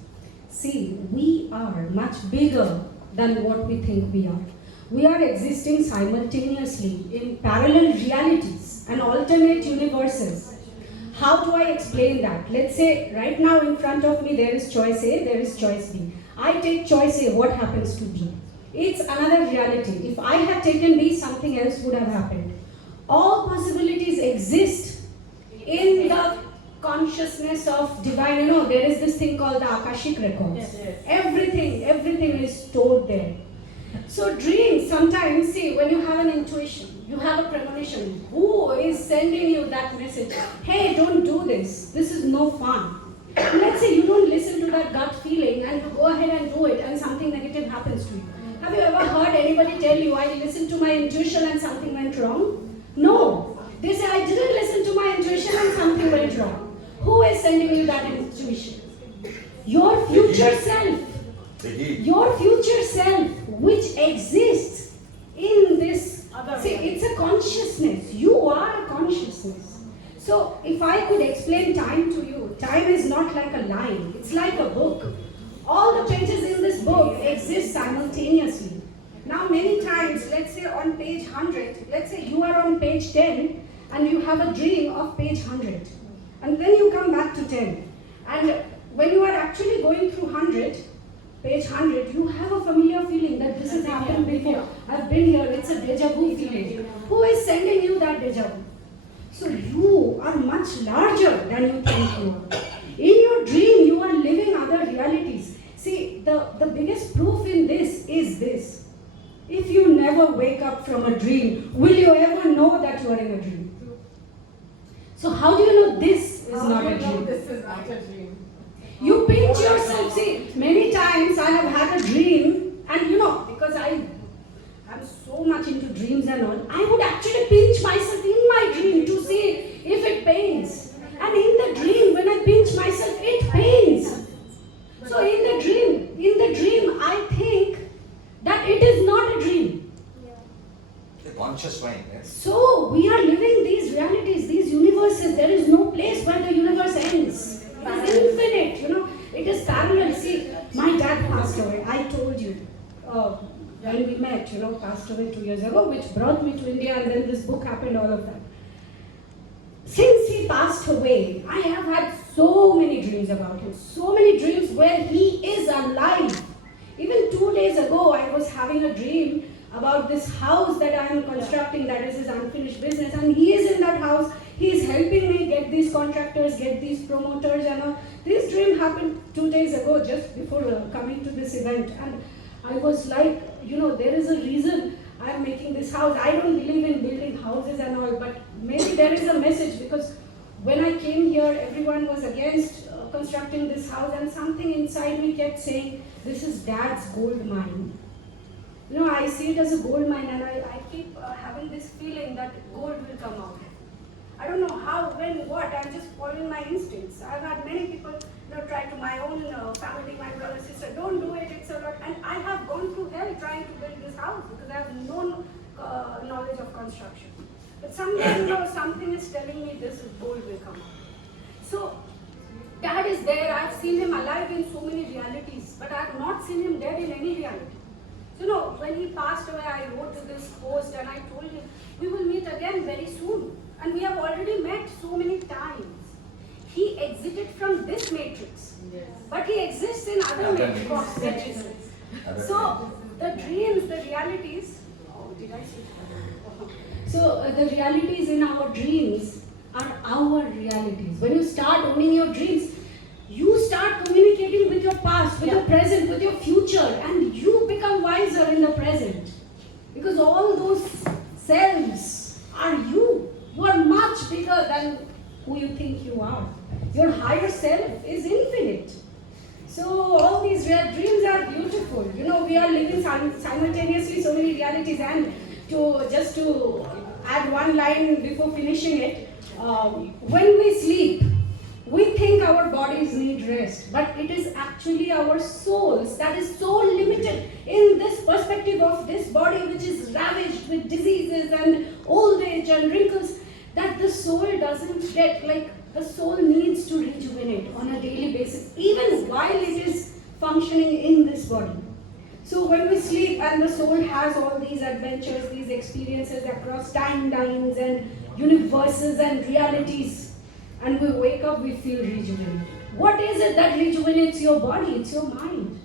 See, we are much bigger than what we think we are. We are existing simultaneously in parallel realities and alternate universes. How do I explain that? Let's say right now in front of me there is choice A, there is choice B. I take choice A, what happens to B? It's another reality. If I had taken B, something else would have happened. All possibilities exist in the consciousness of divine. You know, there is this thing called the Akashic records. Yes. Everything is stored there. So dreams, sometimes, see, when you have an intuition, you have a premonition, who is sending you that message? Hey, don't do this. This is no fun. Let's say you don't listen to that gut feeling and you go ahead and do it and something negative happens to you. Have you ever heard anybody tell you, I listened to my intuition and something went wrong? No. They say, I didn't listen to my intuition and something went wrong. Who is sending you that intuition? Your future self. Your future self, which exists in this. See, it's a consciousness. You are a consciousness. So, if I could explain time to you, time is not like a line, it's like a book. all the pages in this book exist simultaneously. Now many times, let's say on page 100, let's say you are on page 10 and you have a dream of page 100. And then you come back to 10. And when you are actually going through 100, page 100, you have a familiar feeling that this has happened before. I've been here, it's a deja vu feeling. Who is sending you that deja vu? So you are much larger than you think you are. In your dream, you are living other realities. See, the biggest proof in this is this. If you never wake up from a dream, will you ever know that you are in a dream? So how do you know this is not a dream? This is not a dream. You pinch yourself. See, many times I have had a dream, and because I'm so much into dreams and all, I would actually pinch myself in my dream to see if it pains. And in the dream, when I pinch myself, it pains. So in the dream, I think that it is not a dream. The conscious mind. Yes. So we are living these realities, these universes. There is no place where the universe ends. It is infinite, it is parallel. See, my dad passed away. I told you when we met, passed away 2 years ago, which brought me to India, and then this book happened, all of that. Since he passed away, I have had so many dreams about him. So many dreams where he is alive. Even 2 days ago, I was having a dream about this house that I am constructing, that is his unfinished business, and he is in that house. He is helping me get these contractors, get these promoters, and all. This dream happened 2 days ago, just before coming to this event, and I was like, there is a reason I am making this house. I don't believe in building houses and all, but maybe there is a message, because when I came here, everyone was against constructing this house, and something inside me kept saying, this is Dad's gold mine. I see it as a gold mine, and I keep having this feeling that gold will come out. I don't know how, when, what. I'm just following my instincts. I've had many people, try to my own family, my brother, sister, don't do it, it's a lot. And I have gone through hell trying to build this house because I have no knowledge of construction. But somewhere, something is telling me this gold will come out. So, Dad is there. I've seen him alive in so many realities, but I have not seen him dead in any reality. So, when he passed away, I wrote this post and I told him, we will meet again very soon. And we have already met so many times. He exited from this matrix, but he exists in other matrices. So, the dreams, the realities, did I say that? So, the realities in our dreams are our realities. When you start owning your dreams, you start communicating with your past, with your present, with your future, and you become wiser in the present. Because all those selves are you. You are much bigger than who you think you are. Your higher self is infinite. So all these dreams are beautiful. We are living simultaneously so many realities. And to add one line before finishing it, when we sleep, we think our bodies need rest, but it is actually our souls that is so limited in this perspective of this body, which is ravaged with diseases and old age and wrinkles, that the soul doesn't get, the soul needs to rejuvenate on a daily basis, even while it is functioning in this body. So when we sleep and the soul has all these adventures, these experiences across timelines and universes and realities, and we wake up, we feel rejuvenated. What is it that rejuvenates your body? It's your mind.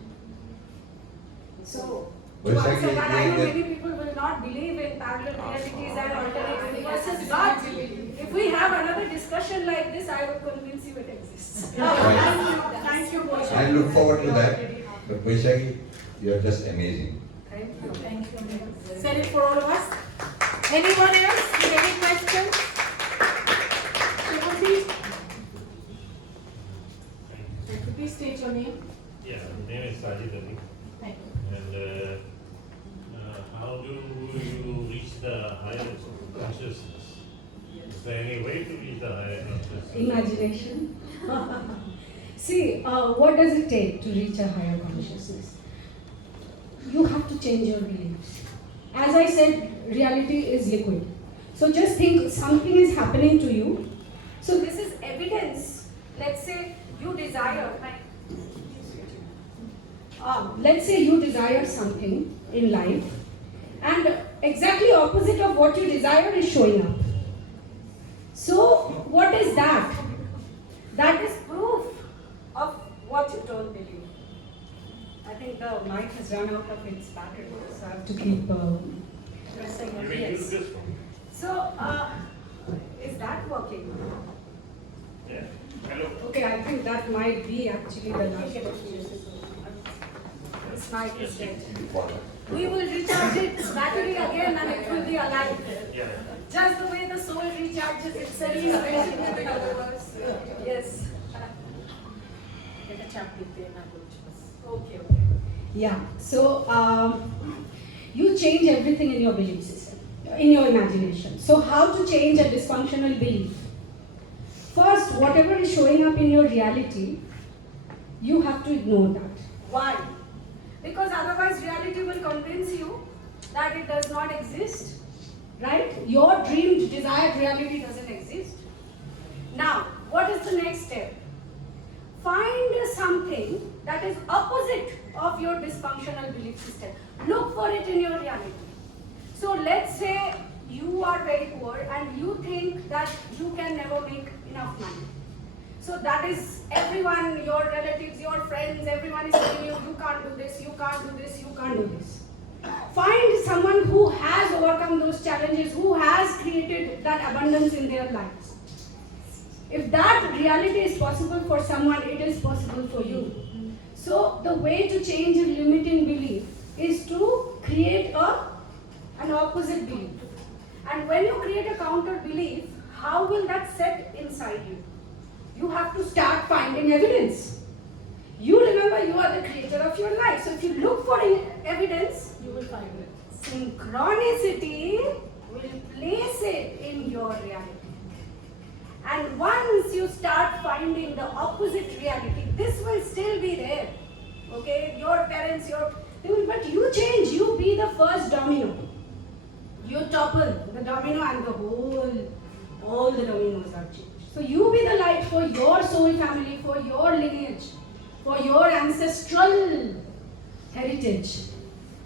So, to answer that, I know many people will not believe in parallel realities and alternate universes, but if we have another discussion like this, I will convince you it exists. Thank you. I look forward to that. But Vaishali, you are just amazing. Thank you. Thank you. Said it for all of us. Anyone else with any questions? Please state your name. Yeah, my name is Sajid Ali. Thank you. And how do you reach the higher consciousness? Is there any way to reach the higher consciousness? Imagination. See, what does it take to reach a higher consciousness? You have to change your beliefs. As I said, reality is liquid. So just think something is happening to you. So this is evidence. Let's say you desire. let's say you desire something in life, and exactly opposite of what you desire is showing up. So, what is that? That is proof of what you don't believe. I think the mic has run out of its battery, so I have to keep pressing on yes. So, is that working? Yeah. Hello. Okay, I think that might be actually the last. This mic is dead. We will recharge its battery again and it will be alive. Yeah. Just the way the soul recharges itself. Yes. Okay. Yeah. So you change everything in your belief system, in your imagination. So how to change a dysfunctional belief? First, whatever is showing up in your reality, you have to ignore that. Why? Because otherwise reality will convince you that it does not exist, right? Your dreamed, desired reality doesn't exist. Now, what is the next step? Find something that is opposite of your dysfunctional belief system. Look for it in your reality. So let's say you are very poor and you think that you can never make enough money. So that is everyone, your relatives, your friends, everyone is telling you, you can't do this, you can't do this, you can't do this. Find someone who has overcome those challenges, who has created that abundance in their lives. If that reality is possible for someone, it is possible for you. So the way to change a limiting belief is to create an opposite belief. And when you create a counter belief, how will that set inside you? You have to start finding evidence. You remember you are the creator of your life. So if you look for evidence, you will find it. Synchronicity will place it in your reality. And once you start finding the opposite reality, this will still be there. Okay, your parents, but you change, you be the first domino. You topple the domino and all the dominoes are changed. So you be the light for your soul family, for your lineage, for your ancestral heritage.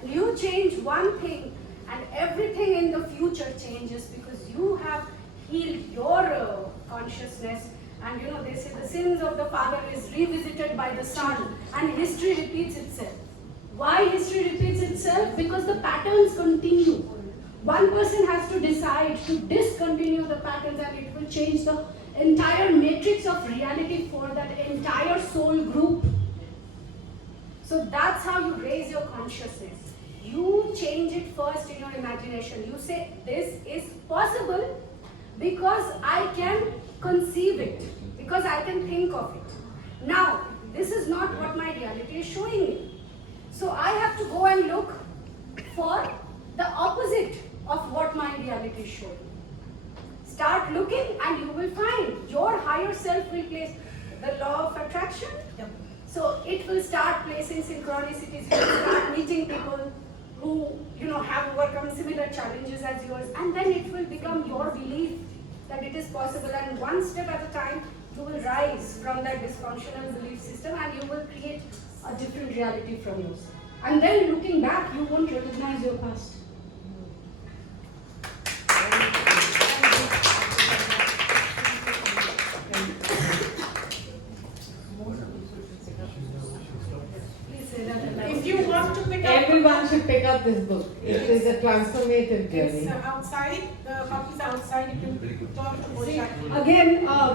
You change one thing and everything in the future changes because you have healed your consciousness. And they say the sins of the father is revisited by the son and history repeats itself. Why history repeats itself? Because the patterns continue. One person has to decide to discontinue the patterns and it will change the entire matrix of reality for that entire soul group. So that's how you raise your consciousness. You change it first in your imagination. You say, this is possible because I can conceive it, because I can think of it. Now, this is not what my reality is showing me. So I have to go and look for the opposite of what my reality is showing. Start looking and you will find your higher self will place the law of attraction. So it will start placing synchronicities. You will start meeting people who have overcome similar challenges as yours, and then it will become your belief that it is possible, and one step at a time you will rise from that dysfunctional belief system and you will create a different reality from yours. And then looking back, you won't recognize your past. If you want to pick up, Everyone should pick up this book. Yes. It is a transformative journey. it's outside, the copies outside, you can talk to Moshe. Again,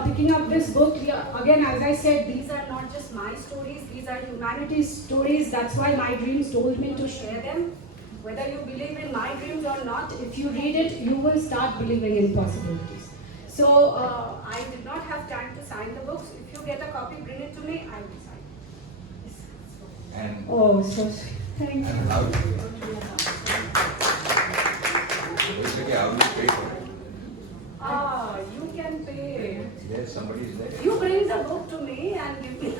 picking up this book, again, as I said, these are not just my stories, these are humanity's stories. That's why my dreams told me to share them. Whether you believe in my dreams or not, if you read it, you will start believing in possibilities. So, I did not have time to sign the books. If you get a copy, bring it to me, I will sign it. And Oh, so sweet. Thank you. and how basically how do you pay for it? You can pay. Yes, somebody is there. You bring the book to me and give me.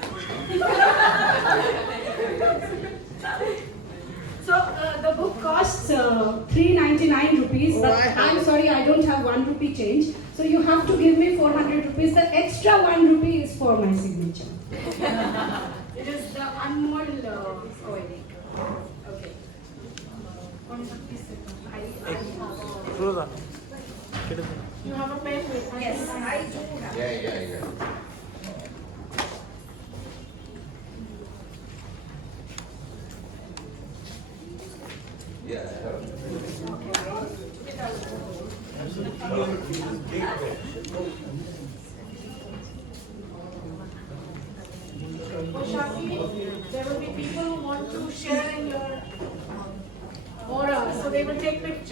So the book costs 399 rupees, but I'm sorry, I don't have 1 rupee change. So you have to give me 400 rupees. The extra 1 rupee is for my signature. It is the Anmol oil. You have a pen with you? Yes, I do have. Yeah. Yeah, Oshaki, there will be people who want to share in your aura, so they will take pictures.